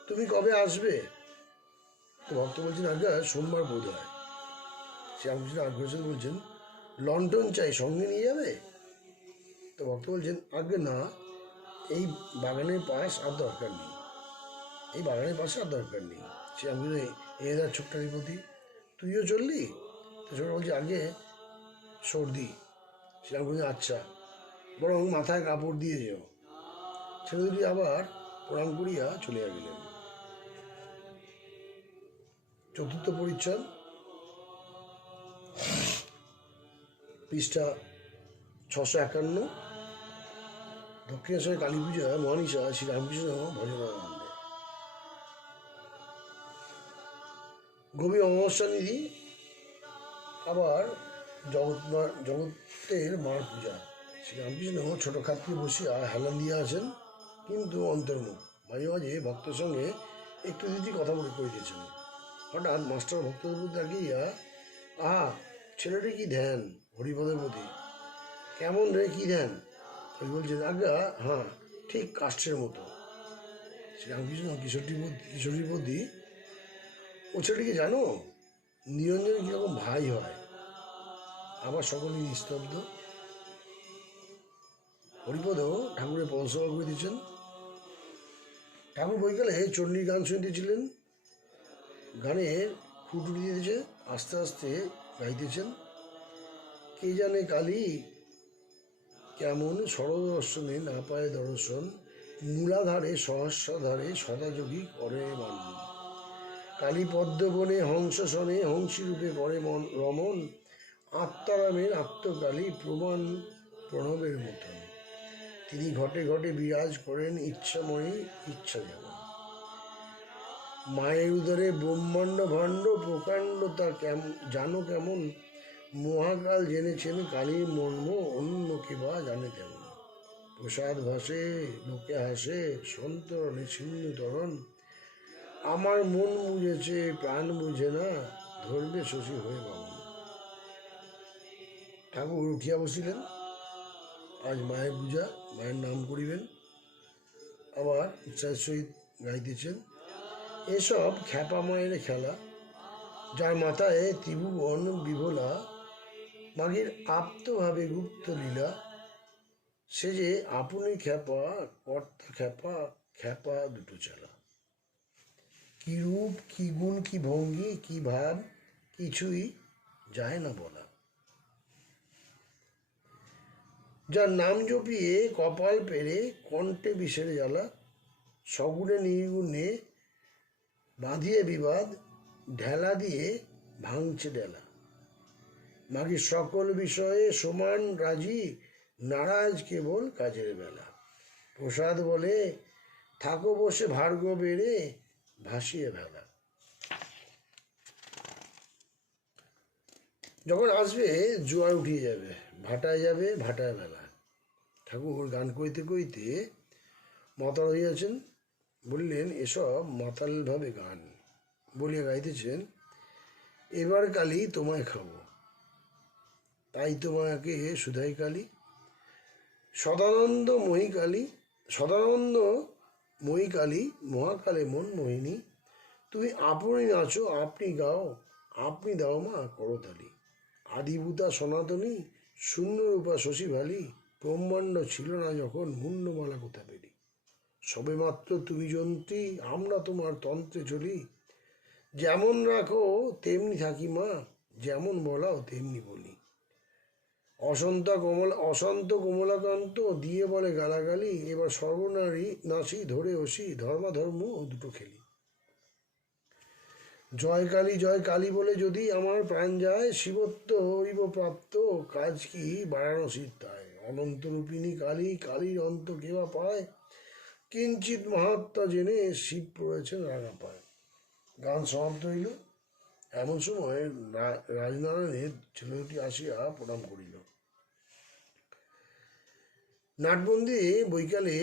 তুমি কবে আসবে? তো ভক্ত বলছেন, আজ্ঞা সোমবার বোধ হয়। শ্রীরামকৃষ্ণ আগ্রহ বলছেন, লন্ঠন চাই, সঙ্গে নিয়ে যাবে? তো ভক্ত বলছেন, আজ্ঞা না, এই বাগানের পাশ আর দরকার নেই। এই বাগানের পাশে আর দরকার নেই। শ্রীরামকৃষ্ণ এদের ছোট্টারির প্রতি, তুইও চললি? তো ছোট বলছে, আগে সর্দি। শ্রীরাম বলছেন আচ্ছা, বরং মাথায় কাপড় দিয়ে যেও। ছেলে দুটি আবার প্রণাম করিয়া চলিয়া গেলেন। চতুর্থ পরিচ্ছদ, পৃষ্ঠা 651। দক্ষিণেশ্বরের কালী পূজা মহানিশা শ্রীরামকৃষ্ণ ভজনানন্দে। গভীর অমাবস্যা নিধি আবার জগতের মার পূজা। শ্রীরামকৃষ্ণ ছোট খাতকে বসিয়া হেলান দিয়া আছেন, কিন্তু অন্তর্মুখ। মাঝে মাঝে ভক্তের সঙ্গে একটু দুটি কথা বলে করিতেছেন। হঠাৎ মাস্টার ভক্তদের প্রতি তাকিয়া, আহা, ছেলেটি কি ধ্যান হরিপদের প্রতি, কেমন রে কি ধ্যান? বলছেন, আজ্ঞা হ্যাঁ, ঠিক কাষ্ঠের মতো। শ্রীরামকৃষ্ণ কিশোরীর প্রতি, ও ছেলেটিকে জানো? নিরঞ্জনের কিরকম ভাই হয়। আবার সকলেই নিস্তব্ধ। হরিপদ ঠাকুরের পদসভা করিতেছেন। ঠাকুর বৈকালে চণ্ডীর গান শুনিতেছিলেন। গানের খুঁটুটি দিতেছে, আস্তে আস্তে গাইতেছেন। কে জানে কালী কেমন সরদর্শনে না পায় দর্শন, মূলাধারে সহস্রাধারে সদাযোগী করে মন। কালী পদ্মবনে হংস শনে হংসী রূপে করে রমন, আত্মারামের আত্মকালী প্রমাণ প্রণবের মতন। তিনি ঘটে ঘটে বিরাজ করেন ইচ্ছাময়ী ইচ্ছা যেমন। মায়ের উদরে ব্রহ্মাণ্ড ভাণ্ড প্রকাণ্ডতা জানো কেমন, মহাকাল জেনেছেন কালীর মর্ম, অন্য কে বা জানে তেমন। প্রসাদ ভাসে লোকে হাসে সন্তরণে ছিন্ন তরণ, আমার মন বুঝেছে প্রাণ বুঝে না, ধরবে শশী হয়ে বামন। ঠাকুর উঠিয়া বসিলেন। আজ মায়ের পূজা, মায়ের নাম করিবেন। আবার উৎসাহের সহিত গাইতেছেন, এসব খ্যাপা মায়ের খেলা, যার মাথায় ত্রিভুবন বিভোলা, মাগির আপ্তভাবে গুপ্ত লীলা, সে যে আপনি খ্যাপা কর্তা খ্যাপা, খ্যাপা দুটো চালা। কি রূপ কি গুণ কি ভঙ্গি কি ভাব, কিছুই যায় না বলা। যার নাম জপিয়ে কপাল পেরে কণ্ঠে বিষের জ্বালা, সগুণে নির্গুণে বাঁধিয়ে বিবাদ, ঢেলা দিয়ে ভাঙছে ডেলা। মাগি সকল বিষয়ে সমান রাজি, নারাজ কেবল কাজের বেলা। প্রসাদ বলে থাকো বসে ভার্গ বেড়ে, ভাসিয়ে ভেলা। যখন আসবে জোয়ার উঠিয়ে যাবে, ভাটায় যাবে ভাটায় বেলা। ঠাকুর গান কইতে কইতে মাতাল হইয়াছেন। বললেন, এসব মাতালভাবে গান বলিয়া গাইতেছেন, এবার কালী তোমায় খাবো, তাই তোমাকে সুধাই কালী। সদানন্দময়ী কালী, সদানন্দময়ী কালী, মহাকালে মন মোহিনী, তুমি আপনি নাচো আপনি গাও, আপনি দাও মা করতালি। আদিভূতা সনাতনী, শূন্যরূপা শশী ভালি, ব্রহ্মাণ্ড ছিল না যখন মুন্ডমালা কোথা পেলি। সবে মাত্র তুমি যন্ত্রী, আমরা তোমার তন্ত্রে চলি, যেমন রাখো তেমনি থাকি মা, যেমন বলাও তেমনি বলি। অশান্ত কমলাকান্ত দিয়ে বলে গালাগালি, এবার সর্বনারী নাচি ধরে ওসি, ধর্মাধর্ম দুটো খেলি। জয় কালী বলে যদি আমার প্রাণ যায়, শিবত্ব হইব প্রাপ্ত, কাজ কি বারাণসীর তাই। অনন্তরূপিণী কালী, কালীর অন্ত কেবা পায়, কিঞ্চিত মাহাত্মা জেনে শিব পড়েছেন রাঙা পায়। গান সমাপ্ত হইল। এমন সময় রাজনারায়ণের ছেলে দুটি আসিয়া প্রণাম করিল। নাটবন্দি বৈকালে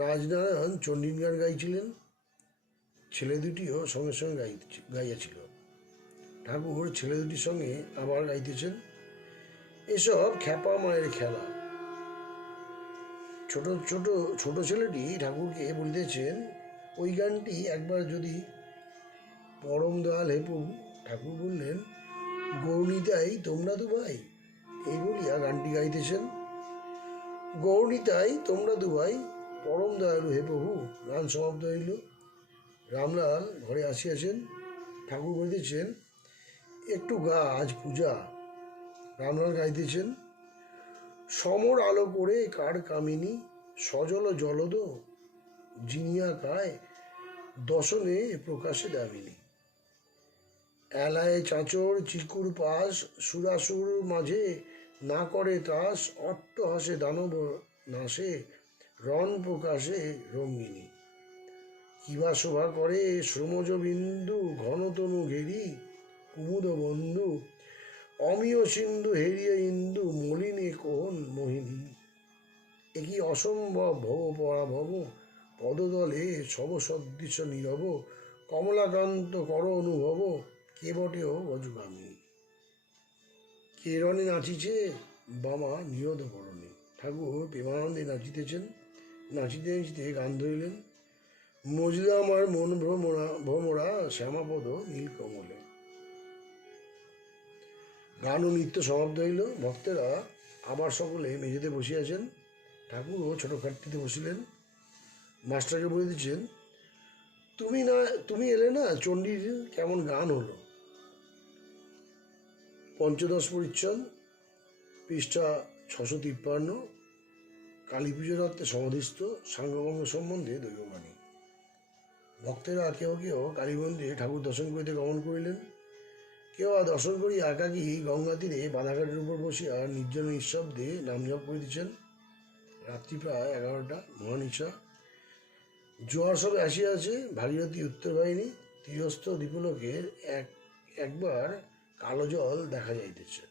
রাজনারায়ণ চণ্ডীর গান গাইছিলেন। ছেলে দুটিও সঙ্গে সঙ্গে গাইয়াছিল। ঠাকুর ছেলে দুটির সঙ্গে আবার গাইতেছেন, এসব খ্যাপা মায়ের খেলা। ছোট ছেলেটি ঠাকুরকে বলিতেছেন, ওই গানটি একবার যদি পরম দয়াল হে প্রভু। ঠাকুর বললেন, গৌরনীতাই তোমরা দু ভাই, এই বলিয়া গানটি গাইতেছেন। গৌরনীতাই তোমরা দু ভাই, পরম দয়ালু হে প্রভু। গান সমাপ্ত হইল। রামলাল ঘরে আসিয়াছেন। ঠাকুর বলিতেছেন, একটু গা, আজ পূজা। রামলাল গাইতেছেন, সমর আলো করে কার কামিনী, সজল জলদ জিনিয়া কায়, দশনে প্রকাশে দামিনী। এলায় চাঁচর চিকুর পাশ, সুরাসুর মাঝে না করে ত্রাস, অট্ট হাসে দানব নাশে, রণ প্রকাশে রঙ্গিনী। কিবা শোভা করে শ্রমজ বিন্দু, ঘনতনু ঘেরি কুমুদ বন্ধু, অমিয় সিন্ধু হেরিয়ে ইন্দু, মলিনে কোন মোহিনী। একই অসম্ভব ভব পরাভব, পদদলে সব সদৃশ নীরব, কমলাকান্ত কর অনুভব, কে বটেও বজগামী। কে রণে নাচিছে বামা নিরোধ করণে। ঠাকুর প্রেমানন্দে নাচিতেছেন, নাচিতে নাচিতে গান ধরিলেন, মজলে আমার মন ভ্রমরা শ্যামাপদ নীল কমলে। গান ও নৃত্য সমাপ্ত হইল। ভক্তেরা আবার সকলে মেঝেতে বসিয়াছেন। ঠাকুরও ছোট খাটটিতে বসিলেন। মাস্টারকে বলে দিচ্ছেন, তুমি এলে না, চণ্ডীর কেমন গান হলো। পঞ্চদশ পরিচ্ছদ, পৃষ্ঠা 653, কালী পুজোর রাত্রে সমাধিস্থ সাঙ্গভঙ্গ সম্বন্ধে দৈববাণী। ভক্তেরা কেউ কেউ কালী মন্দিরে ঠাকুর দর্শন করিতে গমন করিলেন। কেউ দর্শন করিয়া একাকী গঙ্গা তীরে বাধাঘাটের উপর বসিয়া নির্জন নিঃশব্দে নাম জপ করিতেছেন। রাত্রি প্রায় 11টা, মহানিশা। জোয়ার সবে আসিয়াছে। ভাগীরথী উত্তর বাহিনী তীরস্থ দ্বীপলোকের একবার কালো জল দেখা যাইতেছে।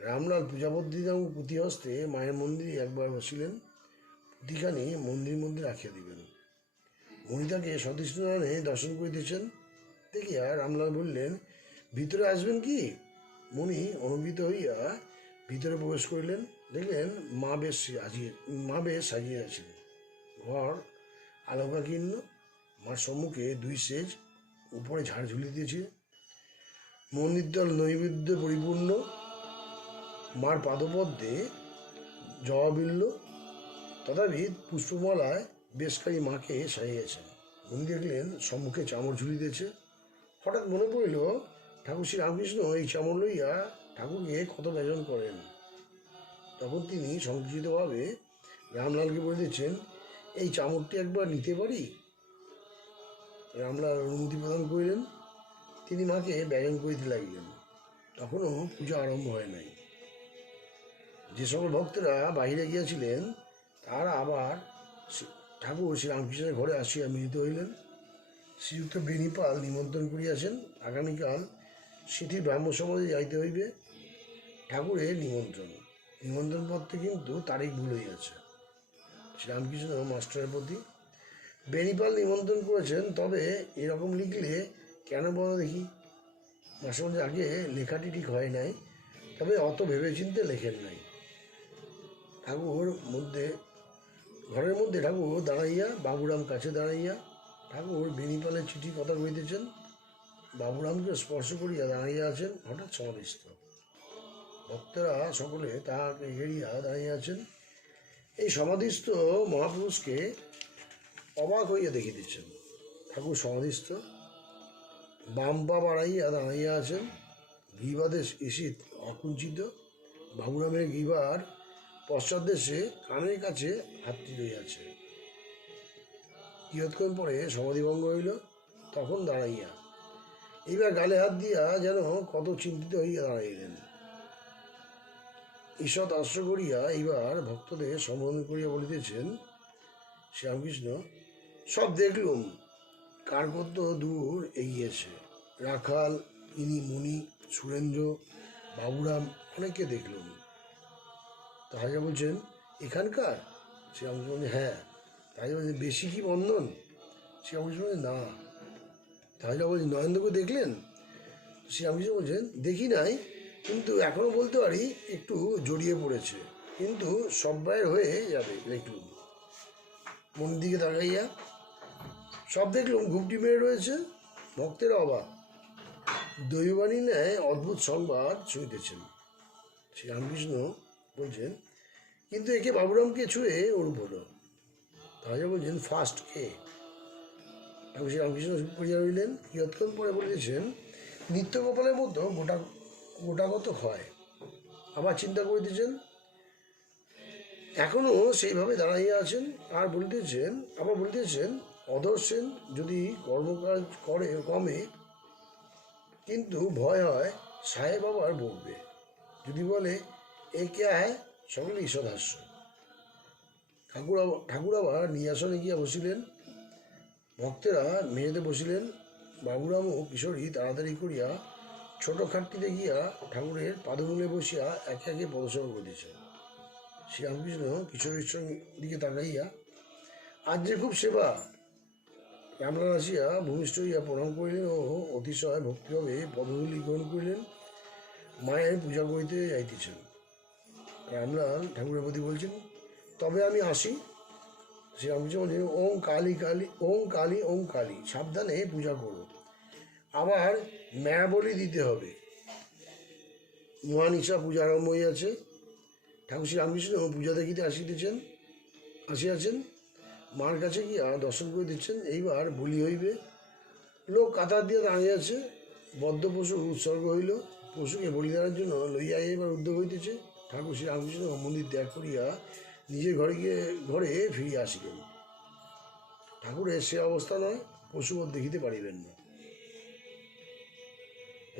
রামলাল পূজাপদ্ধতি এবং পুঁথি হস্তে মায়ের মন্দিরে একবার বসিলেন। পুঁথিখানি মন্দির মধ্যে রাখিয়া দিবেন। মণিতাকে সতীষ্ণায়নে দর্শন করিতেছেন দেখিয়া রামলাল বললেন, ভিতরে আসবেন কি? মণি অনুভূত হইয়া ভিতরে প্রবেশ করিলেন। দেখলেন মা বেশ সাজিয়াছেন। ঘর আলোকাকীর্ণ। মার সম্মুখে 2 সেজ, উপরে ঝাড় ঝুলিতেছে। মন্দিরতল নৈবেদ্য পরিপূর্ণ। মার পাদপদ্মে জবাবিল্ল তথাপি পুষ্পমালায় বেশকারী মাকে সাজিয়েছেন। উনি দেখলেন সম্মুখে চামর ঝুলিতেছে। হঠাৎ মনে পড়িল ঠাকুর শ্রী রামকৃষ্ণ এই চামর লইয়া ঠাকুরকে কত ব্যজন করেন। তখন তিনি সংকুচিতভাবে রামলালকে বলিতেছেন, এই চামরটি একবার নিতে পারি? রামলাল অনুমতি প্রদান করিলেন। তিনি মাকে ব্যজন করিতে লাগিলেন। তখনও পূজা আরম্ভ হয় নাই। যে সকল ভক্তরা বাহিরে গিয়াছিলেন তারা আবার ঠাকুর শ্রীরামকৃষ্ণের ঘরে আসিয়া মিলিত হইলেন। শ্রীযুক্ত বেণীপাল নিমন্ত্রণ করিয়াছেন। আগামীকাল সেটি ব্রাহ্মসমাজে যাইতে হইবে। ঠাকুরের নিমন্ত্রণপত্রে কিন্তু তারিখ ভুল হইয়াছে। শ্রীরামকৃষ্ণ মাস্টারের প্রতি, বেণীপাল নিমন্ত্রণ করেছেন, তবে এরকম লিখলে কেন বলো দেখি? মাঝে মাঝে আগে লেখাটি ঠিক হয় নাই, তবে অত ভেবেচিন্তে লেখেন নাই। ঘরের মধ্যে ঠাকুর দাঁড়াইয়া, বাবুরাম কাছে দাঁড়াইয়া ঠাকুর বেণীপালের চিঠি কথা কইতেছেন। বাবুরামকে স্পর্শ করিয়া দাঁড়াইয়া আছেন। হঠাৎ সমাধিস্থ। ভক্তরা সকলে তাহাকে এড়িয়া দাঁড়িয়ে আছেন। এই সমাধিস্থ মহাপুরুষকে অবাক হইয়া দেখিতেছেন। ঠাকুর সমাধিস্থ, বাম পা বাড়াইয়া দাঁড়াইয়া আছেন। গ্রীবাদেশ ঈষিত অকুঞ্চিত। বাবুরামের গ্রীবার পশ্চাৎদেশে কানের কাছে হাতটি রইয়াছে। কিয়ৎক্ষণ পরে সমাধিভঙ্গ হইল। তখন দাঁড়াইয়া এইবার গালে হাত দিয়া যেন কত চিন্তিত হইয়া দাঁড়াইলেন। ঈষৎ আশ্রয় করিয়া এইবার ভক্তদের সম্বোধন করিয়া বলিতেছেন, শ্রীরামকৃষ্ণ, সব দেখলুম কার কত দূর এগিয়েছে। রাখাল, ইনি মুনি, সুরেন্দ্র, বাবুরাম, অনেককে দেখলুম। তাহারা বলছেন, এখানকার? শ্রীরামকৃষ্ণ বলছেন, হ্যাঁ। তাহারা বলছেন, বেশি কি বন্ধন? শ্রীরামকৃষ্ণ বলছেন, না। তাহারা বলছেন, নরেন্দ্রকে দেখলেন? শ্রীরামকৃষ্ণ বলছেন, দেখি নাই, কিন্তু এখনো বলতে পারি একটু জড়িয়ে পড়েছে, কিন্তু সব বাইর হয়ে যাবে দেখলুম। মনের দিকে তাকাইয়া সব দেখলুম ঘুপটি মেরে রয়েছে। ভক্তের অবাক, দৈববাণী ন্যায় অদ্ভুত সংবাদ শুনিতেছেন। শ্রীরামকৃষ্ণ বলছেন, কিন্তু একে বাবুরামকে ছুঁয়ে ওরূপ হলো। তাহলে বলছেন, ফার্স্ট কে? শ্রীরামকৃষ্ণ করিয়া রইলেন। কিয়ৎক্ষণ পরে বলিতেছেন, নিত্যগোপালের মতো গোটাগত হয়। আবার চিন্তা করিতেছেন, এখনও সেইভাবে দাঁড়াইয়া আছেন, আর বলিতেছেন অধর সেন যদি কর্মকাজ করে কমে, কিন্তু ভয় হয় সাহেব আবার বলবে, যদি বলে এ কে হ্যায়, সকলে ঈষৎহাস্য। ঠাকুর আবার নিয়াসনে গিয়া বসিলেন, ভক্তেরা মেঝেতে বসিলেন। বাবুরাম ও কিশোরী তাড়াতাড়ি করিয়া ছোট খাটটিতে গিয়া ঠাকুরের পাদমূলে বসিয়া একে একে পদসেবা করিতেছে। শ্রীরামকৃষ্ণ কিশোরীর দিকে তাকাইয়া, আজ যে খুব সেবা। রামলাল আসিয়া ভূমিষ্ঠ হইয়া প্রণাম করিলেন ও অতিশয় ভক্তিভাবে পদধূলি গ্রহণ করিলেন। মায়ের পূজা করিতে যাইতেছেন। রামলাল ঠাকুরের প্রতি বলছেন, তবে আমি আসি। শ্রীরামকৃষ্ণ বলছেন, ওং কালী কালী, ওং কালী, ওং কালী, সাবধানে পূজা করো। আবার ম্যা বলি দিতে হবে। মহানিশা পূজা আরম্ভ হইয়াছে। ঠাকুর শ্রীরামকৃষ্ণ পূজা দেখিতে আসিয়াছেন। মার কাছে গিয়া দর্শন করে দিচ্ছেন। এইবার বলি হইবে। লোক কাতার দিয়ে দাঁড়িয়েছে। বদ্ধ পশু উৎসর্গ হইল। পশুকে বলিদানের জন্য লইয়া এবার উদ্যোগ হইতেছে। ঠাকুর শ্রীরামকৃষ্ণ মন্দির ত্যাগ করিয়া নিজের ঘরে ফিরিয়া আসিলেন। ঠাকুরের সে অবস্থা নয়, পশুবধ দেখিতে পারিবেন না।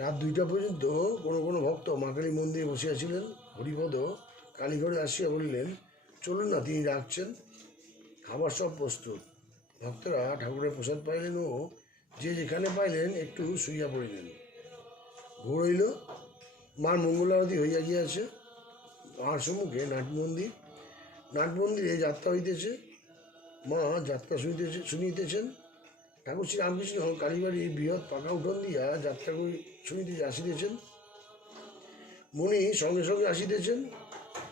রাত 2টা পর্যন্ত কোনো ভক্ত মা কালী মন্দিরে বসিয়াছিলেন। হরিপদ কালীঘরে আসিয়া বলিলেন, চলুন না, তিনি ডাকছেন। খাবার সব প্রস্তুত। ভক্তরা ঠাকুরের প্রসাদ পাইলেন ও যে যেখানে পাইলেন একটু শুইয়া পড়িলেন। ভোর হইল, মার মঙ্গল আরতি হইয়া গিয়াছে। মার সম্মুখে নাটমন্দিরে যাত্রা হইতেছে। মা যাত্রা শুনিতেছেন। ঠাকুর শ্রীরামকৃষ্ণ কালীবাড়ির বৃহৎ পাকা উঠোন দিয়া যাত্রা শুনিতে আসিতেছেন। মণি সঙ্গে সঙ্গে আসিতেছেন।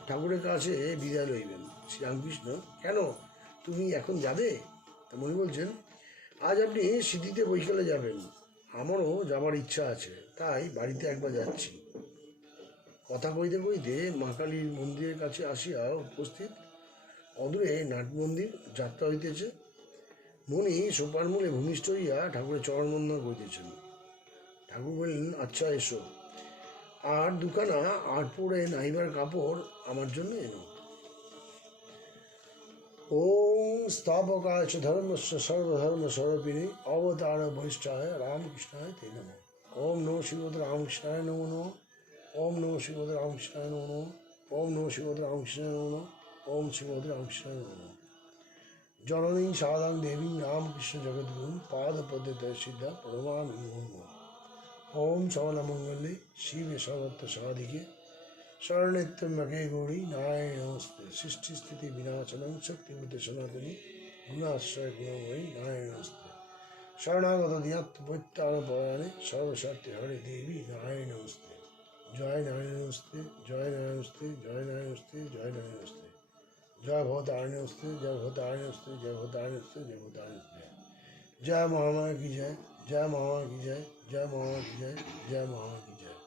ঠাকুরের কাছে বিদায় লইবেন। শ্রীরামকৃষ্ণ, কেন, তুমি এখন যাবে? তা মণি বলছেন, আজ আপনি সিটিতে বৈকালে যাবেন, আমারও যাবার ইচ্ছা আছে, তাই বাড়িতে একবার যাচ্ছি। কথা কইতে কইতে মা কালীর মন্দিরের কাছে আসিয়া উপস্থিত। অদূরে নাটমন্দির যাত্রা হইতেছে। মণি সোপার মূলে ভূমিষ্ঠ হইয়া ঠাকুরের চরণবন্দনা করিতেছেন। ঠাকুর বললেন, আচ্ছা এসো, আর দুখানা আটপোড়ে নাইবার কাপড় আমার জন্য এনো। ওম স্থাপকায় ধর্মস্য সর্বধর্ম স্বরূপিণী অবতার বৈষ্ঠায় রামকৃষ্ণায় তে নমঃ। ওম নমঃ শ্রীমদ রামকৃষ্ণায় নমো নমঃ। ওম নমঃ শ্রীমদ রামকৃষ্ণায় নমো নমঃ। ওম নমঃ শ্রীমদ রামকৃষ্ণায় নমো নমঃ। ওম শ্রীমদ রামকৃষ্ণায় নমো নমঃ। জননী সাদাং দেবী রামকৃষ্ণ জগদ্গুরুং পাদপদ্মে সিদ্ধা প্রণমামি মুহুর্মুহুঃ। ওম সবলমঙ্গলে শিবে সর্বত্র সাধিকে শরণেত্রম্যকে গৌরী নারায়ণ নমস্তে। সৃষ্টি স্থিতি বিনাশনং শক্তিভূতে সনাতনী গুণাশ্রয় গুণময়ী নারায়ণ নমস্তে। শরণাগত দিয়াত্ম প্রত্যান পরায়ণে সর্বস্বার্থে হরে দেবী নারায়ণ নমস্তে। জয় নারায়ণ নমস্তে, জয় নারায়ণ নমস্তে, জয় নারায়ণ নমস্তে, জয় নারায়ণ নমস্তে। জয় ভবতারিণী নমস্তে, জয় ভবতারিণী নমস্তে, জয় ভবতারিণী নমস্তে, জয় ভবতারিণী নমস্তে। जय महामाया की जय, जय महामाया की जय, जय महामाया की जय, जय महामाया की जय।